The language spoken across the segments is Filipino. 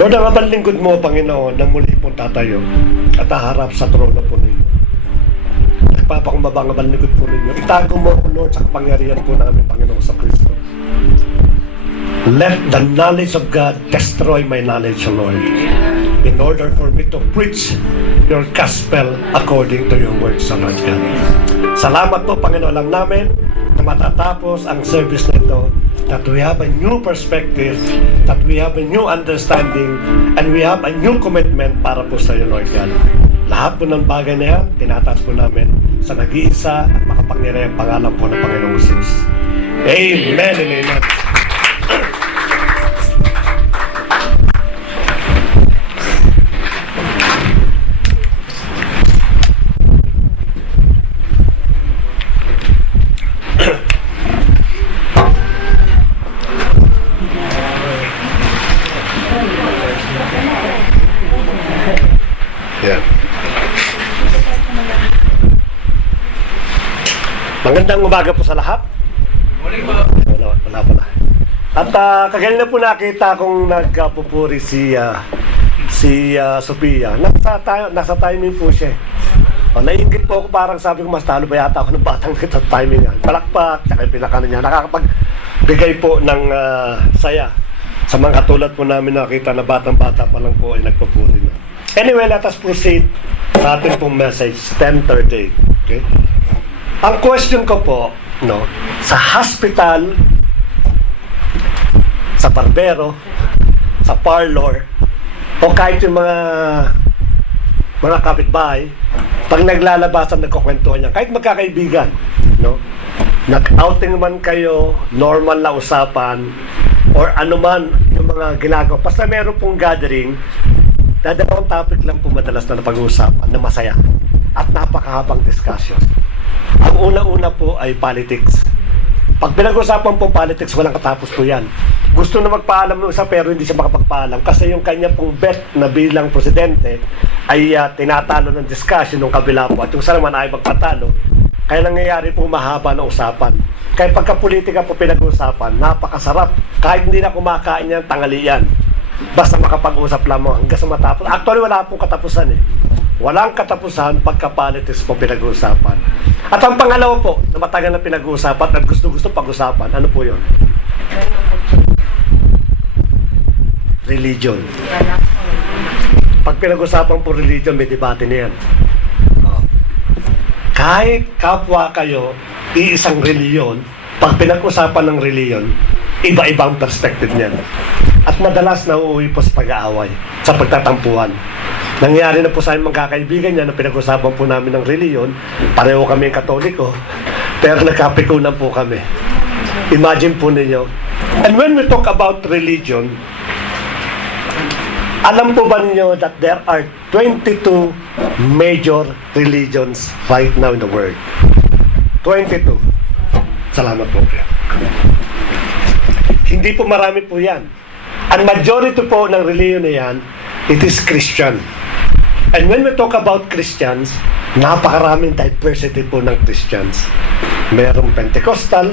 Lord, ang abang lingkod mo, Panginoon, na muli pong tatayo at haharap sa trono po ninyo. Nagpapakumbaba ang abang lingkod po ninyo. Itago mo ako, Lord, sa kapangyarihan po namin, Panginoon sa Kristo. Let the knowledge of God destroy my knowledge, Lord, in order for me to preach your gospel according to your words, Lord God. Salamat po, Panginoon. Alam namin na matatapos ang service nito, that we have a new perspective, that we have a new understanding, and we have a new commitment para po sa iyo, Lord God. Lahat po ng bagay na yan, tinataas po namin sa nag-iisa at makapangyarihang pangalan po ng Panginoong Jesus. Amen and amen. Magandang umaga po sa lahat. Wala pala. At kaganina po nakita kong nagpupuri si Sophia. Nasa timing po siya. Naiingit po ako, parang sabi ko mas talo ba yata ako ng batang ito sa timing yan. Palakpak, tsaka yung pinakano niya. Nakakapagbigay po ng saya sa mga katulad po namin nakita na batang-bata pa lang po ay nagpupuri na. Anyway, let us proceed sa ating pong message, 10:30. Okay? Ang question ko po, no, sa hospital, sa barbero, sa parlor, o kahit yung mga kapitbahay, pag naglalabasan, nagkukwentuhan niya, kahit magkakaibigan, no, nag-outing man kayo, normal na usapan, or ano man yung mga ginagawa, basta meron pong gathering, dalawang topic lang po madalas na napag-uusapan na masaya at napakahabang discussion. Ang una-una po ay politics. Pag pinag-usapan po politics, walang katapos po yan. Gusto na magpaalam ng isa pero hindi siya makapagpaalam kasi yung kanya pong bet na bilang presidente ay tinatalo ng discussion ng kabila po at yung isa naman ay magpatalo. Kaya nangyayari po mahaba na usapan. Kaya pagka-politika po pinag-usapan, napakasarap. Kahit hindi na kumakain yan, tangali yan. Basta makapag-usap lamang hanggang sa matapos. Actually, wala pong katapusan eh. Walang katapusan pagka-politics po pinag-uusapan. At ang pangalawa po, na matagal na pinag-uusapan at gusto-gusto pag-usapan, ano po yun? Religion. Pag pinag-usapan po religion, may debate na yan. Kahit kapwa kayo, iisang reliyon, pag pinag-usapan ng reliyon, iba-ibang perspective niyan. At madalas nauuwi po sa pag-aaway, sa pagtatampuhan. Nangyari na po sa aming magkakaibigan niya na pinag-usapan po namin ng reliyon. Pareho kami Katoliko, pero nagkapikunan po kami. Imagine po ninyo. And when we talk about religion, alam po ba ninyo that there are 22 major religions right now in the world? 22. Salamat po. Hindi po marami po yan. Ang majority po ng religion na yan, it is Christian. And when we talk about Christians, napakaraming diversity po ng Christians. Mayroong Pentecostal,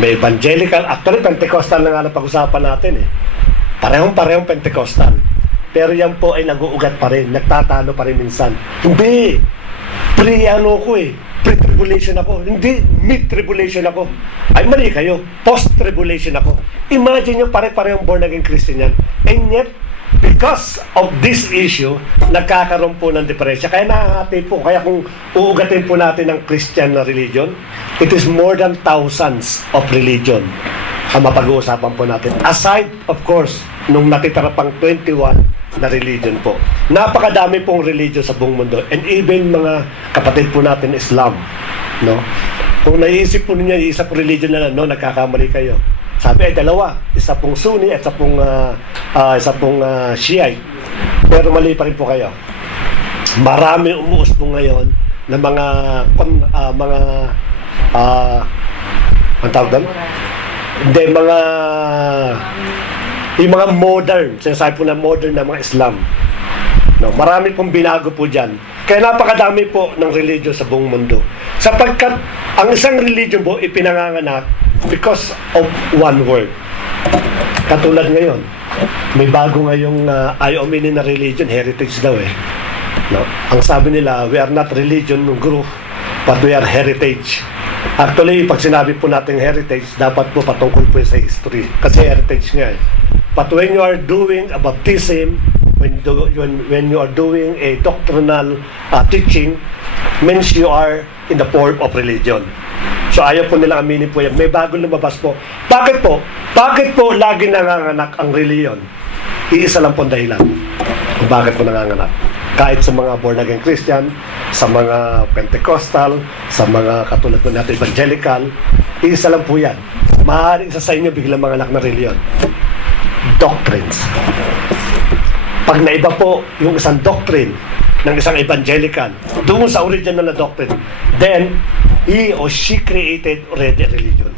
may Evangelical. Actually, Pentecostal na nga na pag-usapan natin eh. Parehong Pentecostal. Pero yan po ay nag-uugat pa rin. Nagtatalo pa rin minsan. Hindi! Pre-tribulation ako. Hindi, mid-tribulation ako. Ay, mali kayo. Post-tribulation ako. Imagine nyo, pare-parehong born-again Christian yan. And yet, because of this issue, nagkakaroon po ng diferensya. Kaya nakahati po. Kaya kung uugatin po natin ng Christian na religion, it is more than thousands of religion ang mapag-uusapan po natin. Aside, of course, nung natitira pang 21 na religion po. Napakadami pong religion sa buong mundo. And even mga kapatid po natin, Islam. No? Kung naiisip po ninyo, isa po religion na nagkakamali kayo. Sabi ay dalawa. Isa pong Sunni at isa pong Shiite. Pero mali pa rin po kayo. Marami umuus po ngayon na ang tawag doon? Hindi, yung mga modern, sinasabi po na modern na mga Islam. No, marami pong binago po dyan. Kaya napakadami po ng religion sa buong mundo. Sapagkat ang isang religion po ipinanganganak because of one word. Katulad ngayon, May bago ngayong ayaw aminin na religion, heritage daw eh. No? Ang sabi nila, we are not religion group, but we are heritage. Actually, pag sinabi po natin heritage, dapat po patungkol po sa history. Kasi heritage nga eh. But when you are doing a baptism, when you are doing a doctrinal teaching, means you are in the form of religion. So ayaw po nilang aminin po yan. May bagong lumabas po. Bakit po? Bakit po lagi nanganganak ang reliyon? Iisa lang po dahilan kung bakit po nanganganak. Kahit sa mga born again Christian, sa mga Pentecostal, sa mga katulad po natin evangelical, iisa lang po yan. Maaaring isa sa inyo biglang manganak na reliyon. Doctrines. Pag naiba po yung isang doctrine ng isang evangelical doon sa original na doctrine, then he or she created already a religion.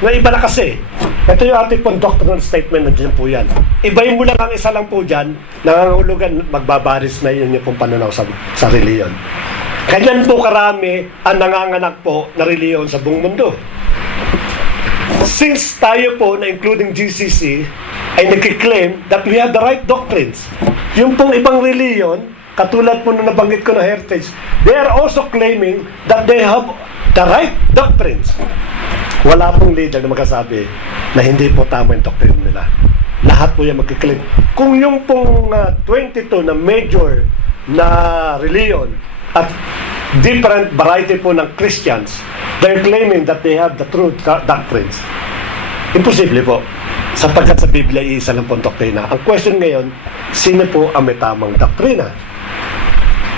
Iba na kasi. Ito yung ating pong doctrinal statement, nandiyan po yan. Ibayin mo lang ang isa lang po dyan, nangangahulugan, magbabaris na yun yung pong pananaw sa reliyon. Ganyan po karami ang nanganganak po na reliyon sa buong mundo. Since tayo po, na including GCC, ay nagkiklaim that we have the right doctrines. Yung pong ibang reliyon, katulad po na nabanggit ko na heritage, they are also claiming that they have the right doctrines. Wala pong leader na magkasabi na hindi po tama yung doctrine nila. Lahat po yan magkiklaim. Kung yung pong 22 na major na reliyon at different variety po ng Christians, they're claiming that they have the true doctrines. Imposible po. Sapagkat sa Biblia, iisa lang po ang doktrina. Ang question ngayon, sino po ang may tamang doktrina?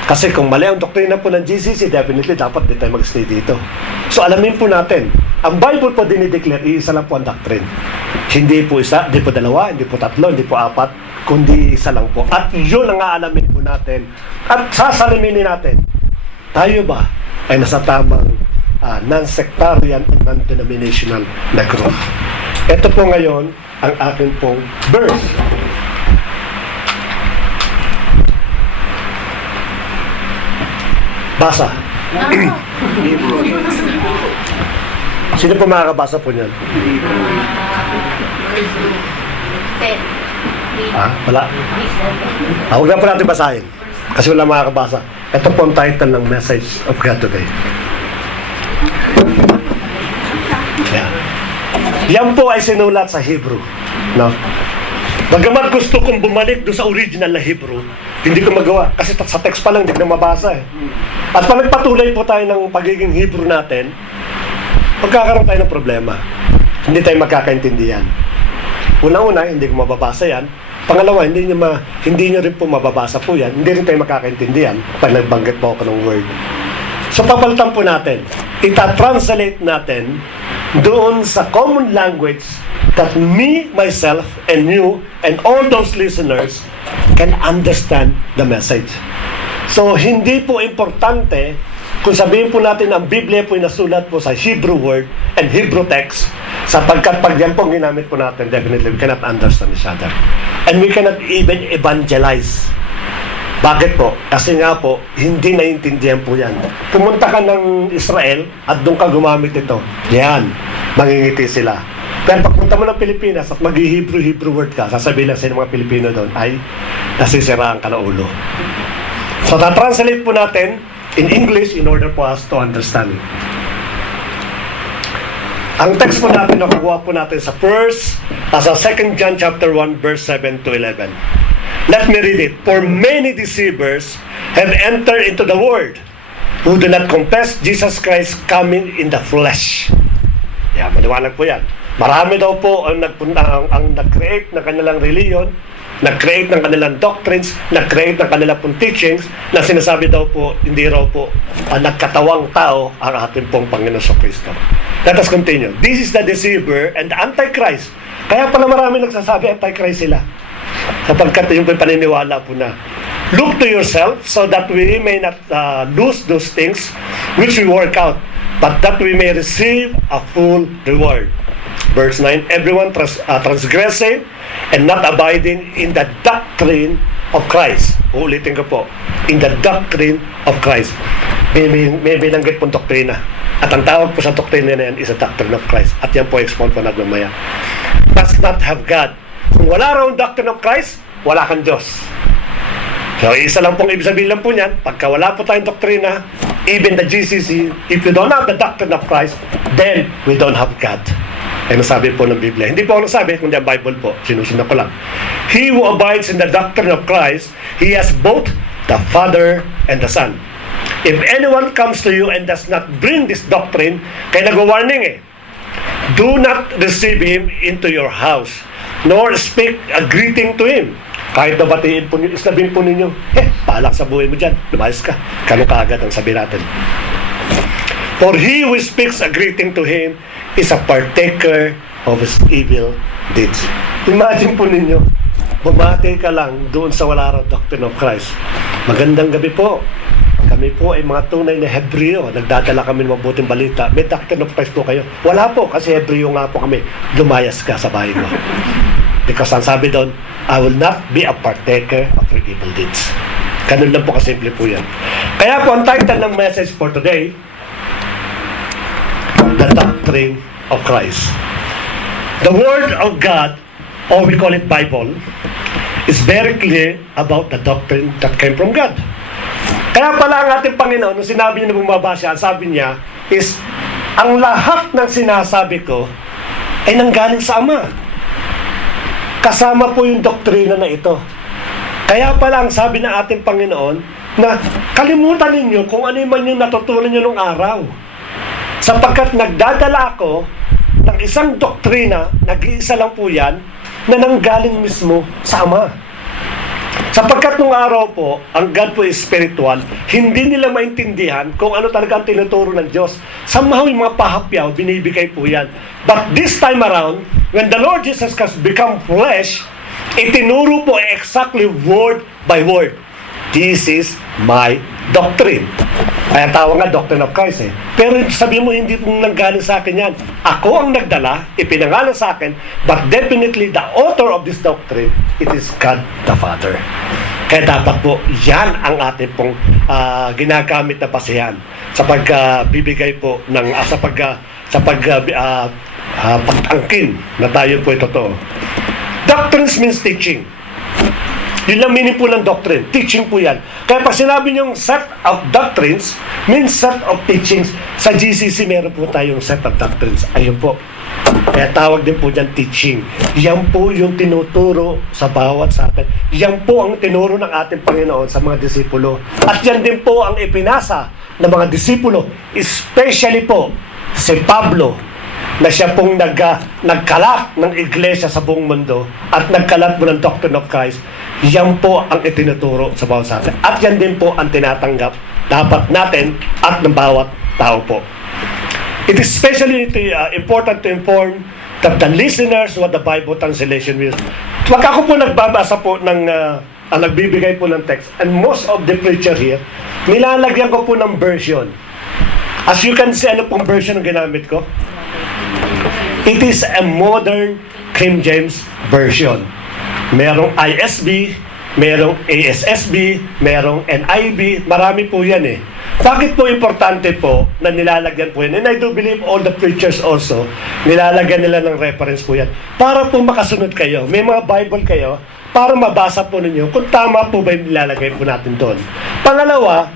Kasi kung mali ang doktrina po ng GCC, definitely dapat din tayo mag-stay dito. So alamin po natin, ang Bible po dinideclare, iisa lang po ang doctrine. Hindi po isa, hindi po dalawa, hindi po tatlo, hindi po apat, kundi isa lang po. At yun ang aalamin po natin. At sasalimin natin, tayo ba ay nasa tamang non-sectarian and non-denominational na group? Ito po ngayon ang aking pong verse. Basa. Sino po makakabasa po niyan? Wala? Huwag na po natin basahin. Kasi wala makakabasa. Ito po ang title ng Message of God Today. Yan. Yan po ay sinulat sa Hebrew. No? Bagamat gusto kong bumalik doon sa original na Hebrew, hindi ko magawa. Kasi sa text pa lang, hindi ko na mabasa eh. At pag nagpatuloy po tayo ng pagiging Hebrew natin, magkakaroon tayo ng problema. Hindi tayo magkakaintindihan. Una-una, hindi ko mababasa yan. Pangalawa, hindi nyo rin po mababasa po yan. Hindi rin tayo makakaintindihan pag nagbanggit po ako ng word. So, papalitan po natin. Ita-translate natin doon sa common language that me, myself, and you, and all those listeners can understand the message. So, hindi po importante kung sabihin po natin ang Biblia po nasulat po sa Hebrew word and Hebrew text, sapagkat pag yan po ginamit po natin, definitely we cannot understand each other. And we cannot even evangelize. Bakit po? Kasi nga po, hindi naiintindihan po yan. Pumunta ka ng Israel at doon ka gumamit ito. Yan, mangingiti sila. Pero pagpunta mo ng Pilipinas at mag-Hebrew word ka, sasabihin lang sa mga Pilipino doon, ay nasisiraan ka na ulo. So, na-translate po natin in English in order for us to understand. Ang text po natin, nakukuha po natin sa sa 2 John chapter 1, verse 7 to 11. Let me read it. For many deceivers have entered into the world who do not confess Jesus Christ coming in the flesh. Yan, maliwanag po yan. Marami daw po ang nag-create ng kanilang religion, nag-create ng kanilang doctrines, nag-create ng kanilang pong teachings, na sinasabi daw po, hindi raw po nagkatawang tao ang ating pong Panginoon sa Kristo. Let us continue. This is the deceiver and the Antichrist. Kaya pala marami nagsasabi, Antichrist sila. Sapagkat yung paniniwala po na, look to yourself so that we may not lose those things which we work out, but that we may receive a full reward. Verse 9, everyone transgressing and not abiding in the doctrine of Christ. Uulitin ko po, in the doctrine of Christ. May binanggit pong doktrina. At ang tawag po sa doktrina na yan is the doctrine of Christ. At yan po expound po natin mamaya. Does not have God. Kung wala raw ang doctrine of Christ, wala kang Diyos. So, isa lang pong ibig sabihin lang po niyan, pagka wala po tayong doktrina, even the GCC, if you don't have the doctrine of Christ, then we don't have God. Ano sabi po ng Biblia? Hindi po ako nagsabi, kundi ang Bible po. Sinusunod ko lang. He who abides in the doctrine of Christ, he has both the Father and the Son. If anyone comes to you and does not bring this doctrine, kaya nag-warning do not receive him into your house, nor speak a greeting to him. Kahit nabatiin po ninyo, islabin po ninyo, palak sa buhay mo dyan, lumayas ka. Kano kaagad ang sabi natin. For he who speaks a greeting to him is a partaker of his evil deeds. Imagine po ninyo, bumati ka lang doon sa wala ring doctrine of Christ. Magandang gabi po. Kami po ay mga tunay na Hebreo. Nagdadala kami ng mabuting balita. May doctrine of Christ po kayo. Wala po, kasi Hebreo nga po kami. Lumayas ka sa bahay mo. Because ang sabi doon, I will not be a partaker of your evil deeds. Ganun lang po kasimple po yan. Kaya po ang title ng message for today, The Doctrine of Christ. The Word of God, or we call it Bible, is very clear about the doctrine that came from God. Kaya pala ang ating Panginoon, nung sinabi niya na bumaba siya, sabi niya is, ang lahat ng sinasabi ko ay nanggaling sa Ama. Kasama po yung doktrina na ito. Kaya pala ang sabi ng ating Panginoon na kalimutan ninyo kung ano man yung natutunan nyo nung araw. Sapagkat nagdadala ako ng isang doktrina, nag-iisa lang po yan, na nanggaling mismo sa Ama. Sapagkat nung araw po, ang God po is spiritual, hindi nila maintindihan kung ano talaga ang tinuturo ng Diyos. Somehow yung mga pahapyaw, binibigay po yan. But this time around, when the Lord Jesus has become flesh, itinuro po exactly word by word. This is my doctrine. Kaya tawag nga doctrine of Christ Pero sabi mo, hindi pong nanggaling sa akin yan. Ako ang nagdala, ipinangalan sa akin, but definitely the author of this doctrine, it is God the Father. Kaya dapat po, yan ang ating pong ginagamit na basihan sa pagbibigay po ng pag-angkin na tayo po ito to. Doctrines means teaching. Yun lang meaning po ng doctrine. Teaching po yan. Kaya pag sinabi niyong set of doctrines, means set of teachings. Sa GCC, meron po tayong set of doctrines. Ayun po. Kaya tawag din po dyan teaching. Yan po yung tinuturo sa bawat sa atin. Yan po ang tinuro ng ating Panginoon sa mga disipulo. At yan din po ang ipinasa ng mga disipulo. Especially po si Pablo, na siya pong nagkalat ng iglesia sa buong mundo at nagkalat po ng doctrine of Christ. Yan po ang itinuturo sa bawat sa atin. At yan din po ang tinatanggap dapat natin at ng bawat tao po. It is especially important to inform that the listeners what the Bible translation means. Wag ako po nagbabasa po ng nagbibigay po ng text, and most of the preacher here, nilalagyan ko po ng version. As you can see, ano pong version ang ginamit ko? It is a modern King James Version. Merong ISB, merong ASSB, merong NIV, marami po yan Bakit po importante po na nilalagyan po yan? And I do believe all the preachers also, nilalagyan nila ng reference po yan. Para po makasunod kayo. May mga Bible kayo, para mabasa po ninyo kung tama po ba yung nilalagay po natin doon. Pangalawa,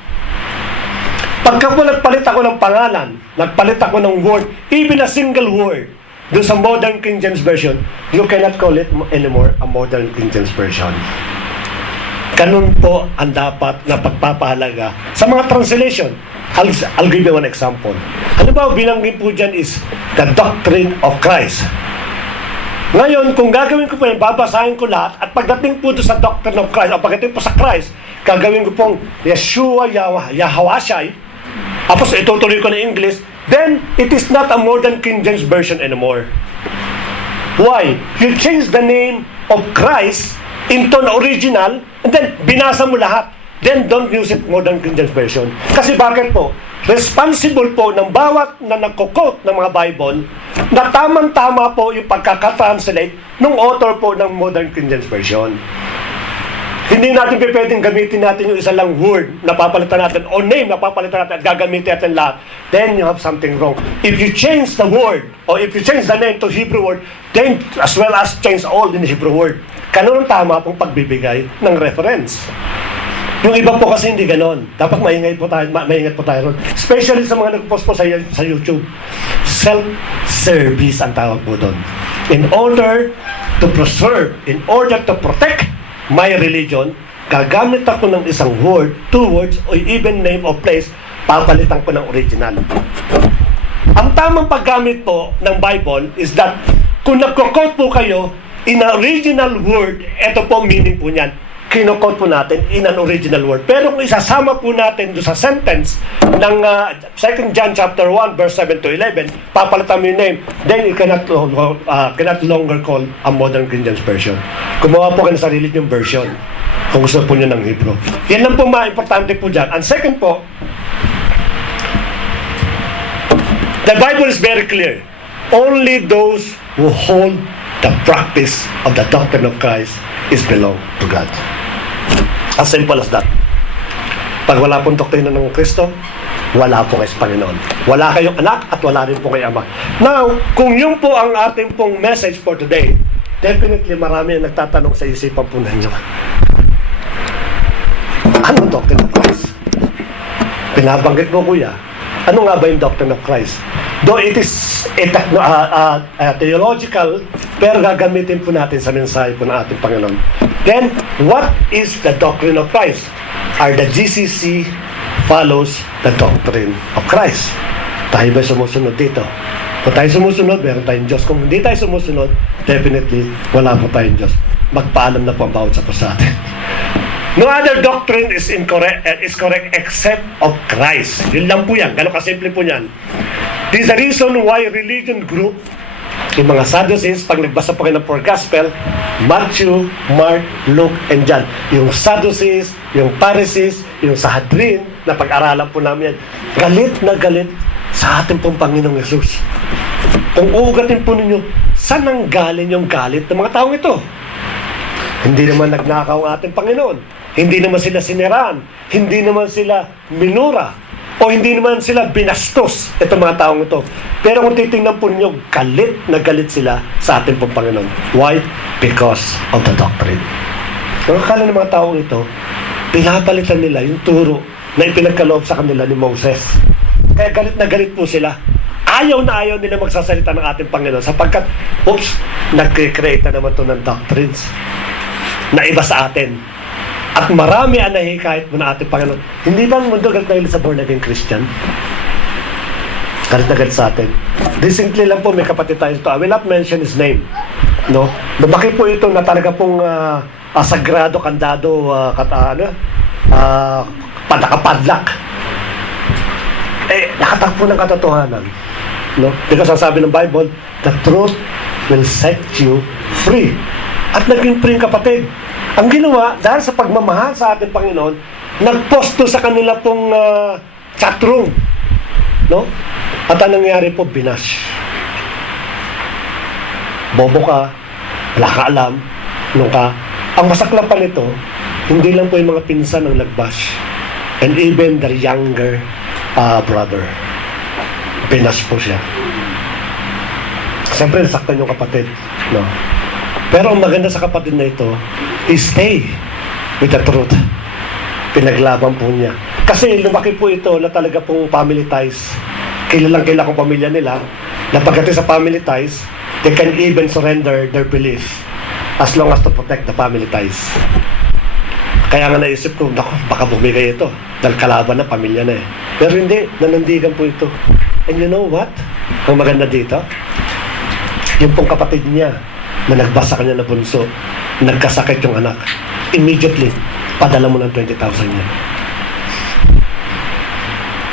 pagka po nagpalit ako ng pangalan, nagpalit ako ng word, even a single word, doon sa modern King James Version, you cannot call it anymore a modern King James Version. Ganun po ang dapat na pagpapahalaga sa mga translation. I'll give you one example. Ano ba binanggit po dyan is the doctrine of Christ. Ngayon, kung gagawin ko po yan, babasahin ko lahat, at pagdating po doon sa doctrine of Christ, o pagdating po sa Christ, gagawin ko pong Yeshua Yahawashai, tapos itutuloy ko na English, then it is not a modern King James Version anymore. Why? You change the name of Christ into an original, and then binasa mo lahat. Then don't use it modern King James Version. Kasi bakit po? Responsible po ng bawat na nagko-quote ng mga Bible na tamang-tama po yung pagkakatranslate ng author po ng modern King James Version. Hindi natin pwedeng gamitin natin yung isa lang word na papalitan natin o name na papalitan natin at gagamitin natin lahat. Then you have something wrong. If you change the word or if you change the name to Hebrew word, then as well as change all in Hebrew word. Ganun ang tama pong pagbibigay ng reference. Yung iba po kasi hindi ganon. Dapat maingay po tayo, maingat po tayo ron. Especially sa mga nagpost po sa YouTube. Self-service ang tawag po doon. In order to preserve, in order to protect my religion, gagamit ako ng isang word, two words, or even name of place, papalitan ko ng original. Ang tamang paggamit po ng Bible is that kung nagko-quote po kayo in an original word, ito po meaning po niyan. Kino-quote po natin in an original word. Pero kung isasama po natin doon sa sentence ng 2 John chapter 1 verse 7 to 11, papalitan mo yung name, then you cannot longer call a modern King James version. Gumawa po kayo ng sarili niyong version kung gusto po niyo ng Hebrew. Yan lang po importante po dyan. And second po, the Bible is very clear. Only those who hold the practice of the doctrine of Christ is belong to God. As simple as that. Pag wala pong doktrina ng Kristo, wala po kayo sa Panginoon. Wala kayong anak at wala rin po kayo ama. Now, kung yun po ang ating pong message for today, definitely marami ang nagtatanong sa isipan po ninyo. Anong doctrine of Christ? Pinabanggit mo, kuya. Ano nga ba yung doctrine of Christ? Though it is theological, pero gagamitin po natin sa mensahe po ng ating Panginoon. Then, what is the doctrine of Christ? Are the GCC follows the doctrine of Christ? Tayo ba sumusunod dito? Kung tayo sumusunod, meron tayong Diyos. Kung hindi tayo sumusunod, definitely, wala po tayong Diyos. Magpaalam na po ang bawat sa po sa atin. No other doctrine is correct except of Christ. Yun lang po yan. Gano'ng kasimple po yan. This is the reason why religion group, yung mga Sadducees, pag nagbasa po kayo ng 4 Gospel, Matthew, Mark, Luke, and John. Yung Sadducees, yung Pharisees, yung Sanhedrin, na pag-aralan po namin yan. Galit na galit sa ating pong Panginoong Yesus. Kung uugatin po ninyo, saan ang galing yung galit ng mga taong ito? Hindi naman nagnakaw ang ating Panginoon. Hindi naman sila siniraan. Hindi naman sila minura. O hindi naman sila binastos itong mga taong ito. Pero kung titingnan po ninyo, galit na galit sila sa ating pong Panginoon. Why? Because of the doctrine. Ang akala ng mga taong ito, pinapalitan nila yung turo na ipinagkaloob sa kanila ni Moses. Kaya galit na galit po sila. Ayaw na ayaw nila magsasalita ng ating Panginoon sapagkat, nag-create na naman ito ng doctrines na iba sa atin. At marami ang nahihikayat mo na ating Panginoon. Hindi ba ang mundo galit na sa born again Christian? Galit na galit sa atin. Recently lang po may kapatid tayo ito. I will not mention his name. No? Lumaki po ito na talaga pong sagrado, kandado, padlak. Nakatagpo ng katotohanan. No? Because ang sabi ng Bible, the truth will set you free. At naging free kapatid. Ang ginawa, dahil sa pagmamahal sa ating Panginoon, nagposto sa kanila pong chatroom. No? At ang nangyari po, binash. Bobo ka, wala ka alam, nung ka. Ang masaklapan nito, hindi lang po yung mga pinsan ang nagbash. And even the younger brother. Binash po siya. Siyempre, nasaktan yung kapatid. No? Pero ang maganda sa kapatid na ito, he stay with the truth. Pinaglaban po niya. Kasi lumaki po ito na talaga pong family ties. Kilalang kong pamilya nila, na pagdating sa family ties, they can even surrender their belief as long as to protect the family ties. Kaya nga naisip ko, baka bumigay ito. Dahil kalaban na, pamilya na eh. Pero hindi, nanandigan po ito. And you know what? Ang maganda dito, yung pong kapatid niya, na nagbasa kanya na bunso, nagkasakit yung anak. Immediately, padala mo ng 20,000 niya.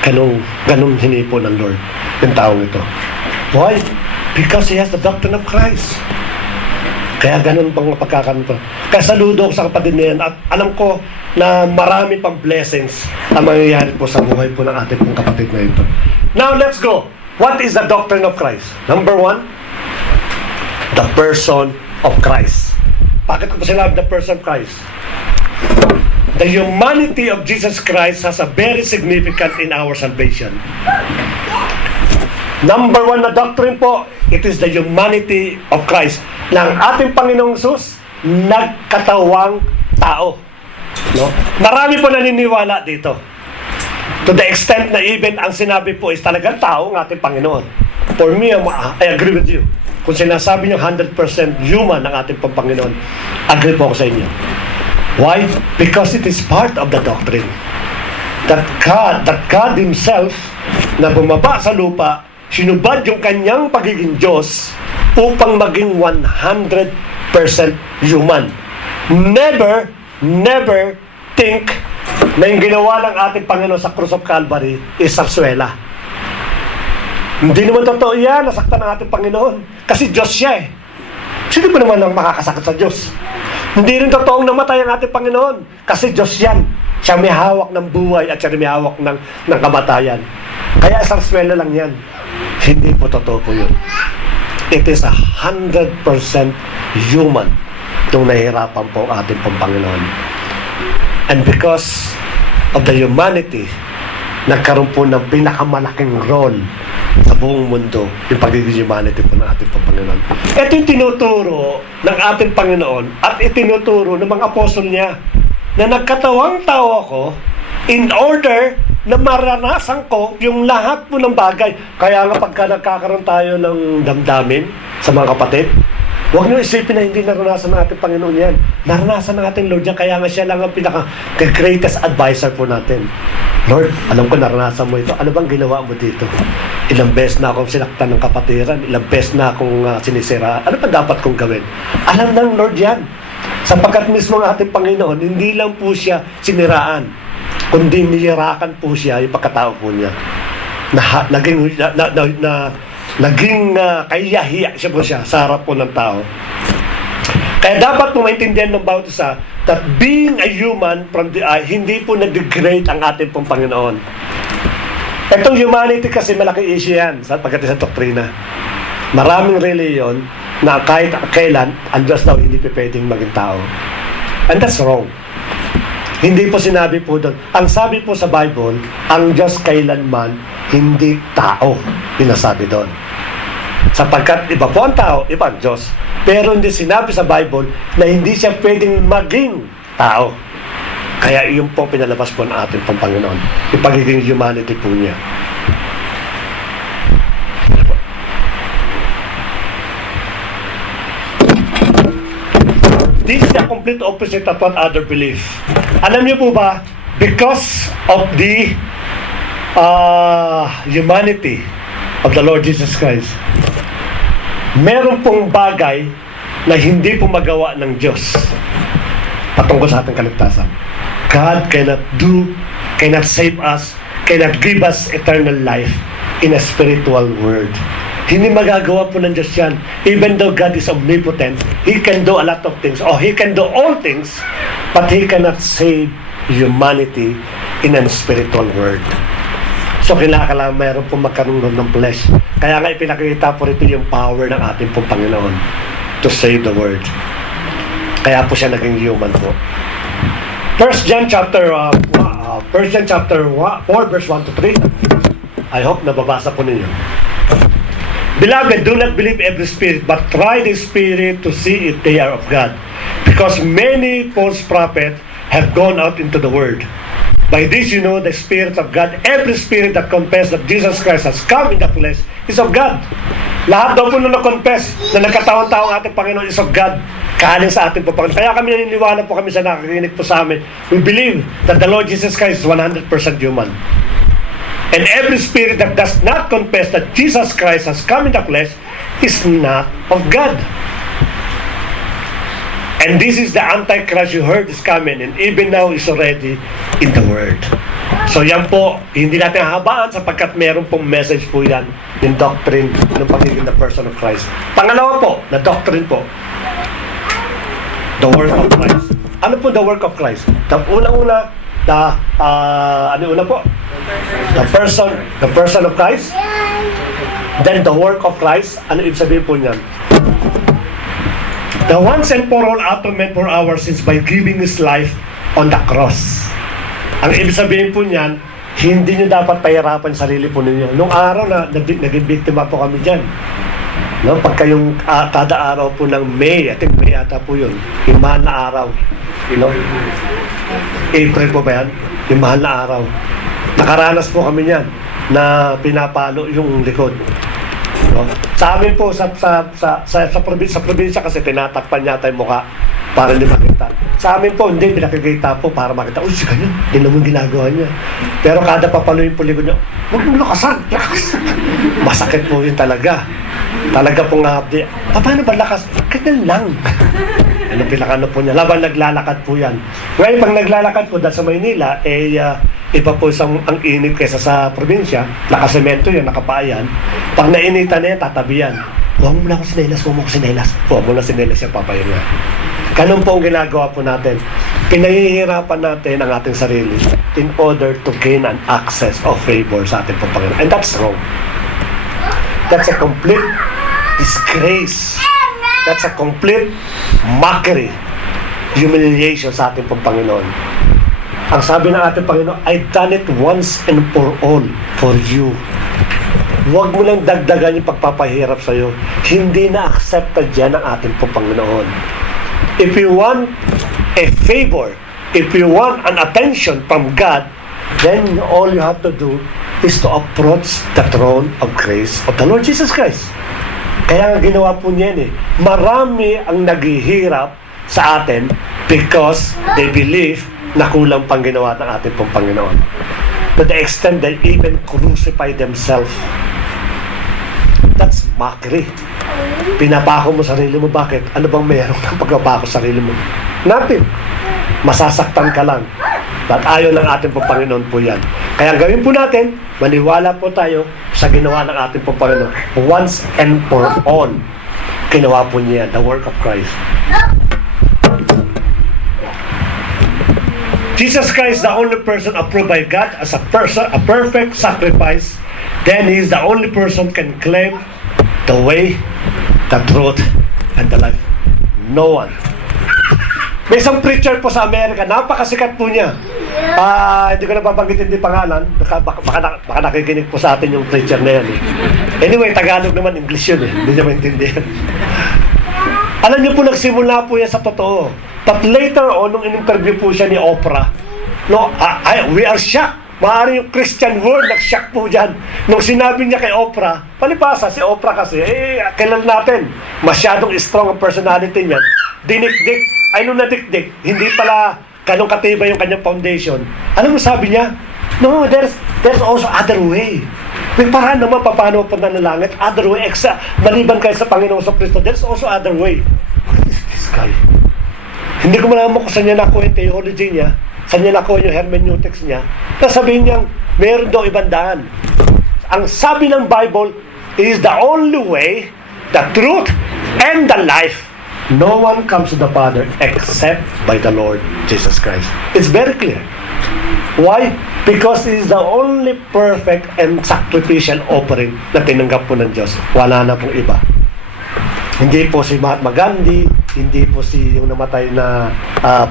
Ganong hinipo ng Lord yung taong ito. Why? Because he has the doctrine of Christ. Kaya ganun pang pagkakanto. Kaya saludo ko sa kapatid na yan at alam ko na marami pang blessings ang mangyayari po sa buhay po ng ating pong kapatid na ito. Now, let's go. What is the doctrine of Christ? Number 1, the person of Christ. Bakit ko sinabi the person of Christ? The humanity of Jesus Christ has a very significant in our salvation. Number one na doctrine po, it is the humanity of Christ. Na ang ating Panginoong Hesus, nagkatawang tao. No? Marami po naniniwala dito. To the extent na even ang sinabi po is talagang tao ang ating Panginoon. For me, I agree with you. Kung sinasabi niyo 100% human ang ating Panginoon, agree po ako sa inyo. Why? Because it is part of the doctrine. That God Himself, na bumaba sa lupa, sinubad yung kanyang pagiging Diyos upang maging 100% human. Never think na yung ginawa ng ating Panginoon sa Cross of Calvary is sarsuela. Hindi naman totoo yan, nasaktan ng ating Panginoon. Kasi Diyos siya eh. Sino ba naman ang makakasakit sa Diyos? Hindi rin totoong namatay ang ating Panginoon. Kasi Diyos yan. Siya may hawak ng buhay at siya may hawak ng kamatayan. Kaya sarsuela lang yan. Hindi po totoo po yun. It is 100% human itong nahihirapan po ang ating Panginoon. And because of the humanity, nagkaroon po ng pinakamalaking role sa buong mundo yung pagiging humanity po ng ating Panginoon. Ito yung tinuturo ng ating Panginoon at itinuturo ng mga apostol niya na nagkatawang tao ako in order na maranasan ko yung lahat po ng bagay. Kaya nga pagka nagkakaroon tayo ng damdamin sa mga kapatid, huwag niyo isipin na hindi naranasan ng ating Panginoon yan. Naranasan ng ating Lord yan. Kaya nga siya lang ang pinaka-greatest advisor po natin. Lord, alam ko naranasan mo ito. Ano bang ginawa mo dito? Ilang beses na akong sinaktan ng kapatiran. Ilang beses na akong sinisira. Ano pa dapat kong gawin? Alam ng Lord yan. Sapagkat mismo ng ating Panginoon, hindi lang po siya siniraan, kundi niyarakan po siya yung pagkatao po niya. Naging kahiyahiya siya po siya sa harap po ng tao. Kaya dapat po maintindihan ng bawat isa that being a human from the hindi po nag-degrade ang ating pong Panginoon. Itong humanity kasi malaki issue yan sa pagdating sa doktrina. Maraming reliyon na kahit kailan ang Diyos daw hindi pwedeng maging tao. And that's wrong. Hindi po sinabi po doon. Ang sabi po sa Bible, ang Diyos kailanman hindi tao. Pinasabi doon. Sapagkat iba po ang tao, iba ang Diyos. Pero hindi sinabi sa Bible na hindi siya pwedeng maging tao. Kaya iyon po pinalabas po ng ating Panginoon. Yung pagiging humanity po niya. This is the complete opposite of what other believe. Alam niyo po ba, because of the humanity of the Lord Jesus Christ, meron pong bagay na hindi po magawa ng Diyos patungkol sa ating kaligtasan. God cannot save us, cannot give us eternal life in a spiritual world. Hindi magagawa po ng Diyos yan. Even though God is omnipotent, He can do a lot of things, or He can do all things, but He cannot save humanity in a spiritual world. So kailangan mayroon po magkaroon ng flesh. Kaya nga ipinakita po rito yung power ng ating pong Panginoon to save the world. Kaya po siya naging human po. 1 John chapter 4 verse 1 to 3. I hope nababasa po ninyo. Beloved, do not believe every spirit, but try the spirit to see if they are of God. Because many false prophets have gone out into the world. By this you know the Spirit of God. Every spirit that confesses that Jesus Christ has come in the flesh is of God. Lahat daw po na confess na nagkataon-taong ating Panginoon is of God. Kahaling sa ating Panginoon. Kaya kami naniniwala po kami sa nakikinig po sa amin. We believe that the Lord Jesus Christ is 100% human. And every spirit that does not confess that Jesus Christ has come in the flesh is not of God. And this is the Antichrist you heard is coming, and even now is already in the world. So yan po, hindi natin hahabaan sapagkat meron pong message po yan, yung doctrine ng pagiging the person of Christ. Pangalawa po, na doctrine po, the work of Christ. Ano po the work of Christ? Unang-una, ano una po? The person of Christ. Then the work of Christ. Ano ibig sabihin po niyan? The once and for all atonement for our sins by giving His life on the cross. Ang ibig sabihin po niyan, hindi nyo dapat pahirapan sarili po ninyo. Nung araw na naging biktima po kami dyan. No? Pagka yung kada araw po ng May, I think May ata po yun, yung mahal na araw. You know? April po ba yan? Yung mahal na araw. Nakaranas po kami niyan na pinapalo yung likod. No? Sa amin po, sa probinsya kasi tinatakpan yata yung mukha para hindi makita. Sa amin po, hindi, pinakikita po para makita. Uy, si ganyan, hindi naman ginagawa niya. Pero kada papaluin po likod niya, huwag mong lakasan, lakas. Masakit po yun talaga. Talaga pong paano ba lakas? Ganyan lang. Ano pinakano po niya? Laban naglalakad po yan. Ngayon, pag naglalakad po dahil sa Maynila, iba po ang init kaysa sa probinsya. Nakasemento yun, nakapaayan. Pag nainitan na yan, tatabihan. Huwag mo na akong sinelas, huwag mo akong sinelas. Huwag mo na sinelas yung papahinga. Ganun po ang ginagawa po natin. Pinahihirapan natin ang ating sarili in order to gain an access of favor sa ating Panginoon. And that's wrong. That's a complete disgrace. That's a complete mockery, humiliation sa ating Panginoon. Ang sabi ng ating Panginoon, I've done it once and for all for you. Huwag mo lang dagdagan yung pagpapahirap sa'yo. Hindi na accepted yan ng ating Panginoon. If you want a favor, if you want an attention from God, then all you have to do is to approach the throne of grace of the Lord Jesus Christ. Kaya nga ginawa po niya marami ang naghihirap sa atin because they believe na kulang pang ginawa ng ating Panginoon. To the extent they even crucify themselves. That's mockery. Pinapako mo sarili mo. Bakit? Ano bang meron ng pagpapako sarili mo? Nothing. Masasaktan ka lang. But ayaw ng ating Panginoon po yan. Kaya gawin po natin, maniwala po tayo sa ginawa ng ating Panginoon. Once and for all, ginawa po niya the work of Christ. Jesus Christ, the only person approved by God as a perfect sacrifice, then He is the only person can claim the way, the truth, and the life. No one. May isang preacher po sa Amerika, napakasikat po niya. Hindi ko na babanggitin din pangalan, baka nakikinig po sa atin yung preacher na yan. Anyway, Tagalog naman, English yun hindi niya maintindihan. Alam niyo po, nagsimula po yan sa totoo. But later on, nung in-interview po siya ni Oprah, we are shocked. Maaari yung Christian world, nag-shock po dyan. Nung sinabi niya kay Oprah, palipasa, si Oprah kasi, kailan natin, masyadong strong ang personality niya. Dinikdik, nung nadikdik, hindi pala ganong katibay yung kanyang foundation. Alam mo sabi niya? No, there's also other way. May paraan naman paano punta ng langit, other way, maliban kayo sa Panginoon sa Kristo, there's also other way. What is this guy? Hindi ko malaman kung saan niya nakuha yung theology niya, saan niya nakuha yung hermeneutics niya, sabihin niya, meron daw ibang daan. Ang sabi ng Bible is the only way, the truth, and the life. No one comes to the Father except by the Lord Jesus Christ. It's very clear. Why? Because He is the only perfect and sacrificial offering na tinanggap po ng Diyos. Wala na pong iba. Hindi po si Mahatma Gandhi, hindi po si yung namatay na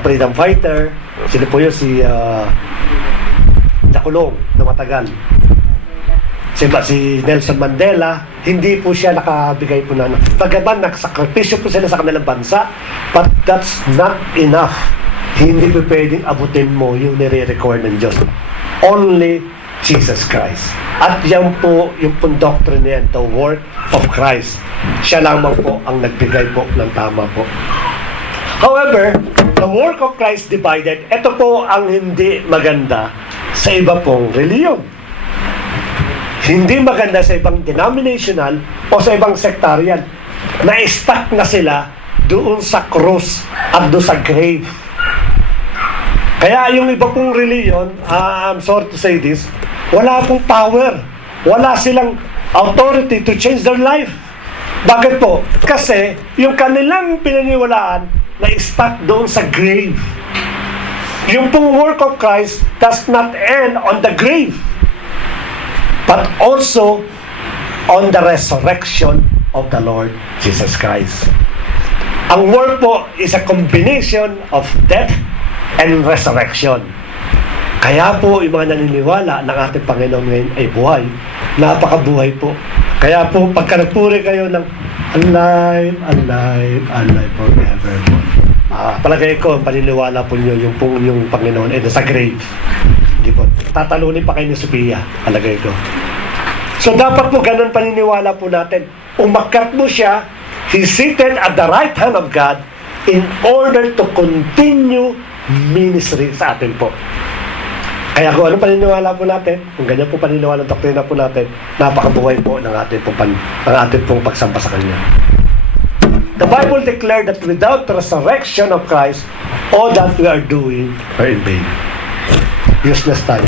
freedom fighter, sino po yun, si nakulong na matagal. Si Nelson Mandela, hindi po siya nakabigay po na pagkaban, nagsakripisyo po sila sa kanilang bansa, but that's not enough. Hindi po pwedeng abutin mo yung nire-record ng Diyos. Only Jesus Christ. At yan po yung doctrine niya, the work of Christ. Siya lamang po ang nagbigay po ng tama po. However, the work of Christ divided, ito po ang hindi maganda sa iba pong reliyon. Hindi maganda sa ibang denominational o sa ibang sectarian. Na-stuck na sila doon sa cross at doon sa grave. Kaya yung iba pong reliyon, I'm sorry to say this, wala pong power. Wala silang authority to change their life. Bakit po? Kasi yung kanilang pinaniwalaan na-stuck doon sa grave. Yung pong work of Christ does not end on the grave, but also on the resurrection of the Lord Jesus Christ. Ang work po is a combination of death, and resurrection. Kaya po, yung mga naniniwala ng ating Panginoon ngayon ay buhay. Napakabuhay po. Kaya po, pagka nagpuri kayo ng alive, alive, alive forevermore. Palagay ko, ang paniniwala po nyo, yung Panginoon ay nasa grave. Hindi po. Tatalunin pa kayo ni Sophia, palagay ko. So, dapat po ganun paniniwala po natin. Umakyat mo siya, He's seated at the right hand of God in order to continue ministry sa atin po. Kaya kung ano paniniwala po natin, kung ganyan po paniniwala ng doktrina po natin, napakabuhay po ng ating pong pagsampa sa Kanya. The Bible declared that without the resurrection of Christ, all that we are doing are in vain. Useless tayo.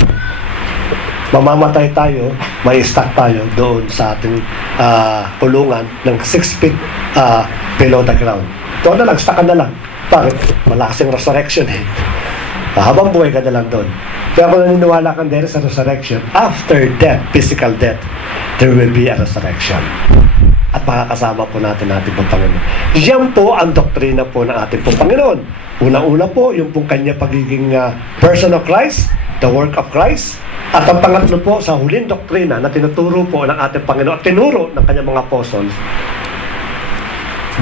Mamamatay tayo, may stuck tayo doon sa ating kulungan ng 6 feet below the ground. Doon na lang, stuck ka na lang. Bakit? Malakas yung resurrection eh. Habang buhay ka na lang doon. Kaya kung naniniwala ka there is a resurrection, after death, physical death, there will be a resurrection. At makakasama po natin pong Panginoon. Yan po ang doktrina po ng ating pong Panginoon. Una-una po, yung pong kanya pagiging person of Christ, the work of Christ. At ang pangatlo po, sa huling doktrina na tinuturo po ng ating Panginoon at tinuro ng kanyang mga apostles,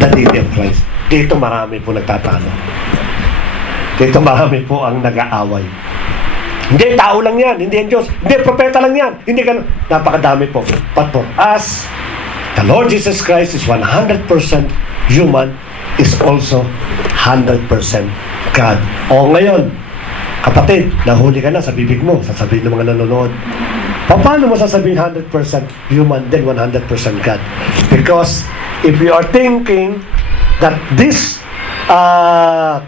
the deity of Christ. Dito marami po nagtatalo. Dito marami po ang nag-aaway. Hindi, tao lang yan. Hindi yan Diyos. Hindi, propeta lang yan. Hindi ganun. Napakadami po. But for us, the Lord Jesus Christ is 100% human, is also 100% God. O ngayon, kapatid, nahuli ka na sa bibig mo, sasabihin ng mga nanonood. Paano mo sasabihin 100% human, then 100% God? Because if you are thinking that this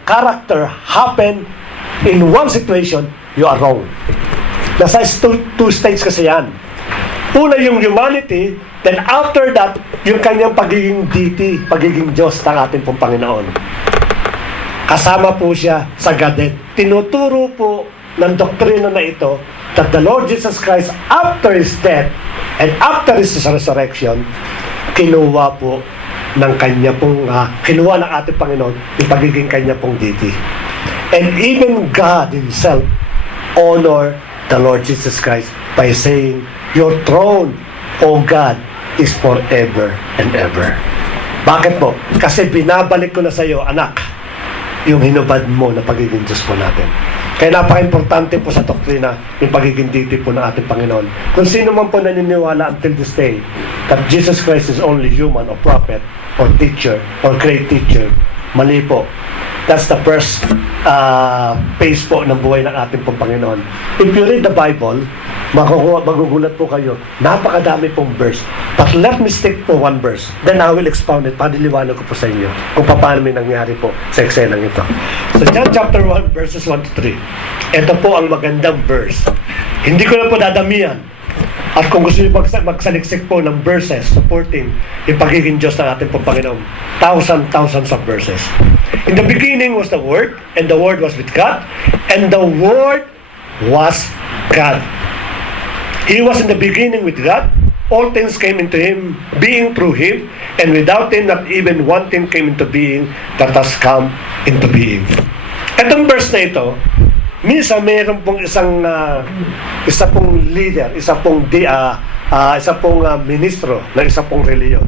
character happened in one situation, you are wrong. Nasa two stages kasi yan. Una yung humanity, then after that, yung kanyang pagiging deity, pagiging Diyos ng ating pong Panginoon. Kasama po siya sa Godhead. Tinuturo po ng doktrina na ito that the Lord Jesus Christ, after His death and after His resurrection, kinuha po ng kanya pong, kinuha ng ating Panginoon yung pagiging kanya pong deity. And even God Himself honor the Lord Jesus Christ by saying, your throne, O God, is forever and ever. Bakit po? Kasi binabalik ko na sa iyo, anak, yung hinubad mo na pagiging Diyos po natin. Kaya napaka-importante po sa doktrina yung pagiging deity po ng ating Panginoon. Kung sino man po naniniwala until this day that Jesus Christ is only human or prophet or teacher or great teacher, mali po. That's the first phase po ng buhay ng ating pong Panginoon. If you read the Bible, magugulat po kayo. Napakadami pong verse. But let me stick to one verse. Then I will expound it. Padiliwanag ko po sa inyo kung paano may nangyari po sa eksenang ito. So John chapter 1, verses 1 to 3. Ito po ang magandang verse. Hindi ko na po dadamihan. At kung gusto niyo magsaliksik po ng verses supporting yung pagiging Diyos ng ating pong Panginoon, thousands of verses. In the beginning was the Word, and the Word was with God, and the Word was God. He was in the beginning with God. All things came into Him, being through Him, and without Him not even one thing came into being that has come into being. Itong verse na ito, minsan mayroon pong isa pong leader, isa pong ministro ng isa pong reliyon.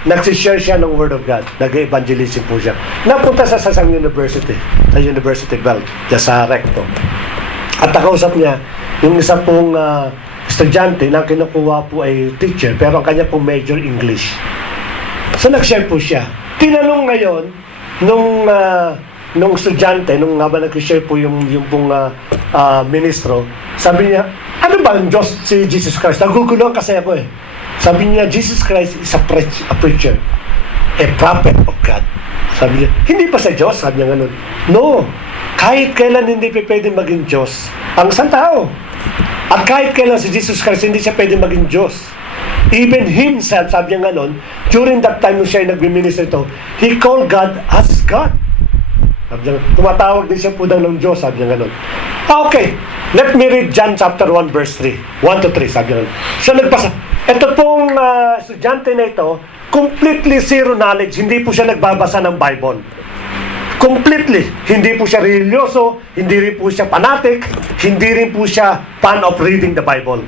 Nagsishare siya ng Word of God. Nag-evangelism po siya. Napunta sa isang university, sa University Belt, sa Recto. At nakausap niya, yung isa pong estudyante na kinukuha po ay teacher, pero ang kanya pong major English. So nag-share po siya. Tinanong ngayon, nung estudyante, nung habang nag-share po yung pong ministro, sabi niya, ano ba ang Diyos si Jesus Christ? Naguguluhan kasi ako eh. Sabi niya, Jesus Christ is a preacher, a prophet of God. Sabi niya, hindi pa sa Diyos? Sabi niya ganun. No, kahit kailan hindi pa pwede maging Diyos ang isang tao. At kahit kailan si Jesus Christ hindi siya pwede maging Diyos. Even Himself, sabi niya ganun, during that time nung siya ay nag-minister ito, He called God as God. Sabi niya, tumatawag din siya po daw ng Diyos, sabi niya ganun. Okay, let me read John chapter 1 verse 3. 1 to 3, sabi niya ganun. So nagbasa. Ito pong estudyante na ito, completely zero knowledge, hindi po siya nagbabasa ng Bible. Completely. Hindi po siya religyoso, hindi rin po siya fanatic, hindi rin po siya fan of reading the Bible.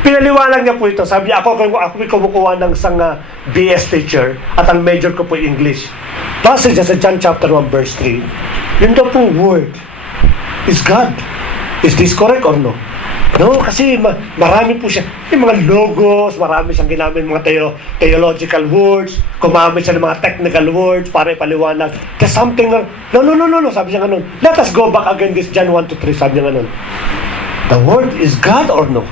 Pinaliwanag niya po ito. Sabi niya, ako kumukuha ng isang BS teacher at ang major ko po English. Passage sa John chapter 1 verse 3. Yun daw pong word is God. Is this correct or no? No, kasi marami po siya. Yung mga logos, marami siyang ginamit mga theological words, gumamit siya ng mga technical words para ipaliwanag. There's something na, no, sabi niya ganun. Let us go back again this John 1 to 3, sabi niya ganun. The word is God or no?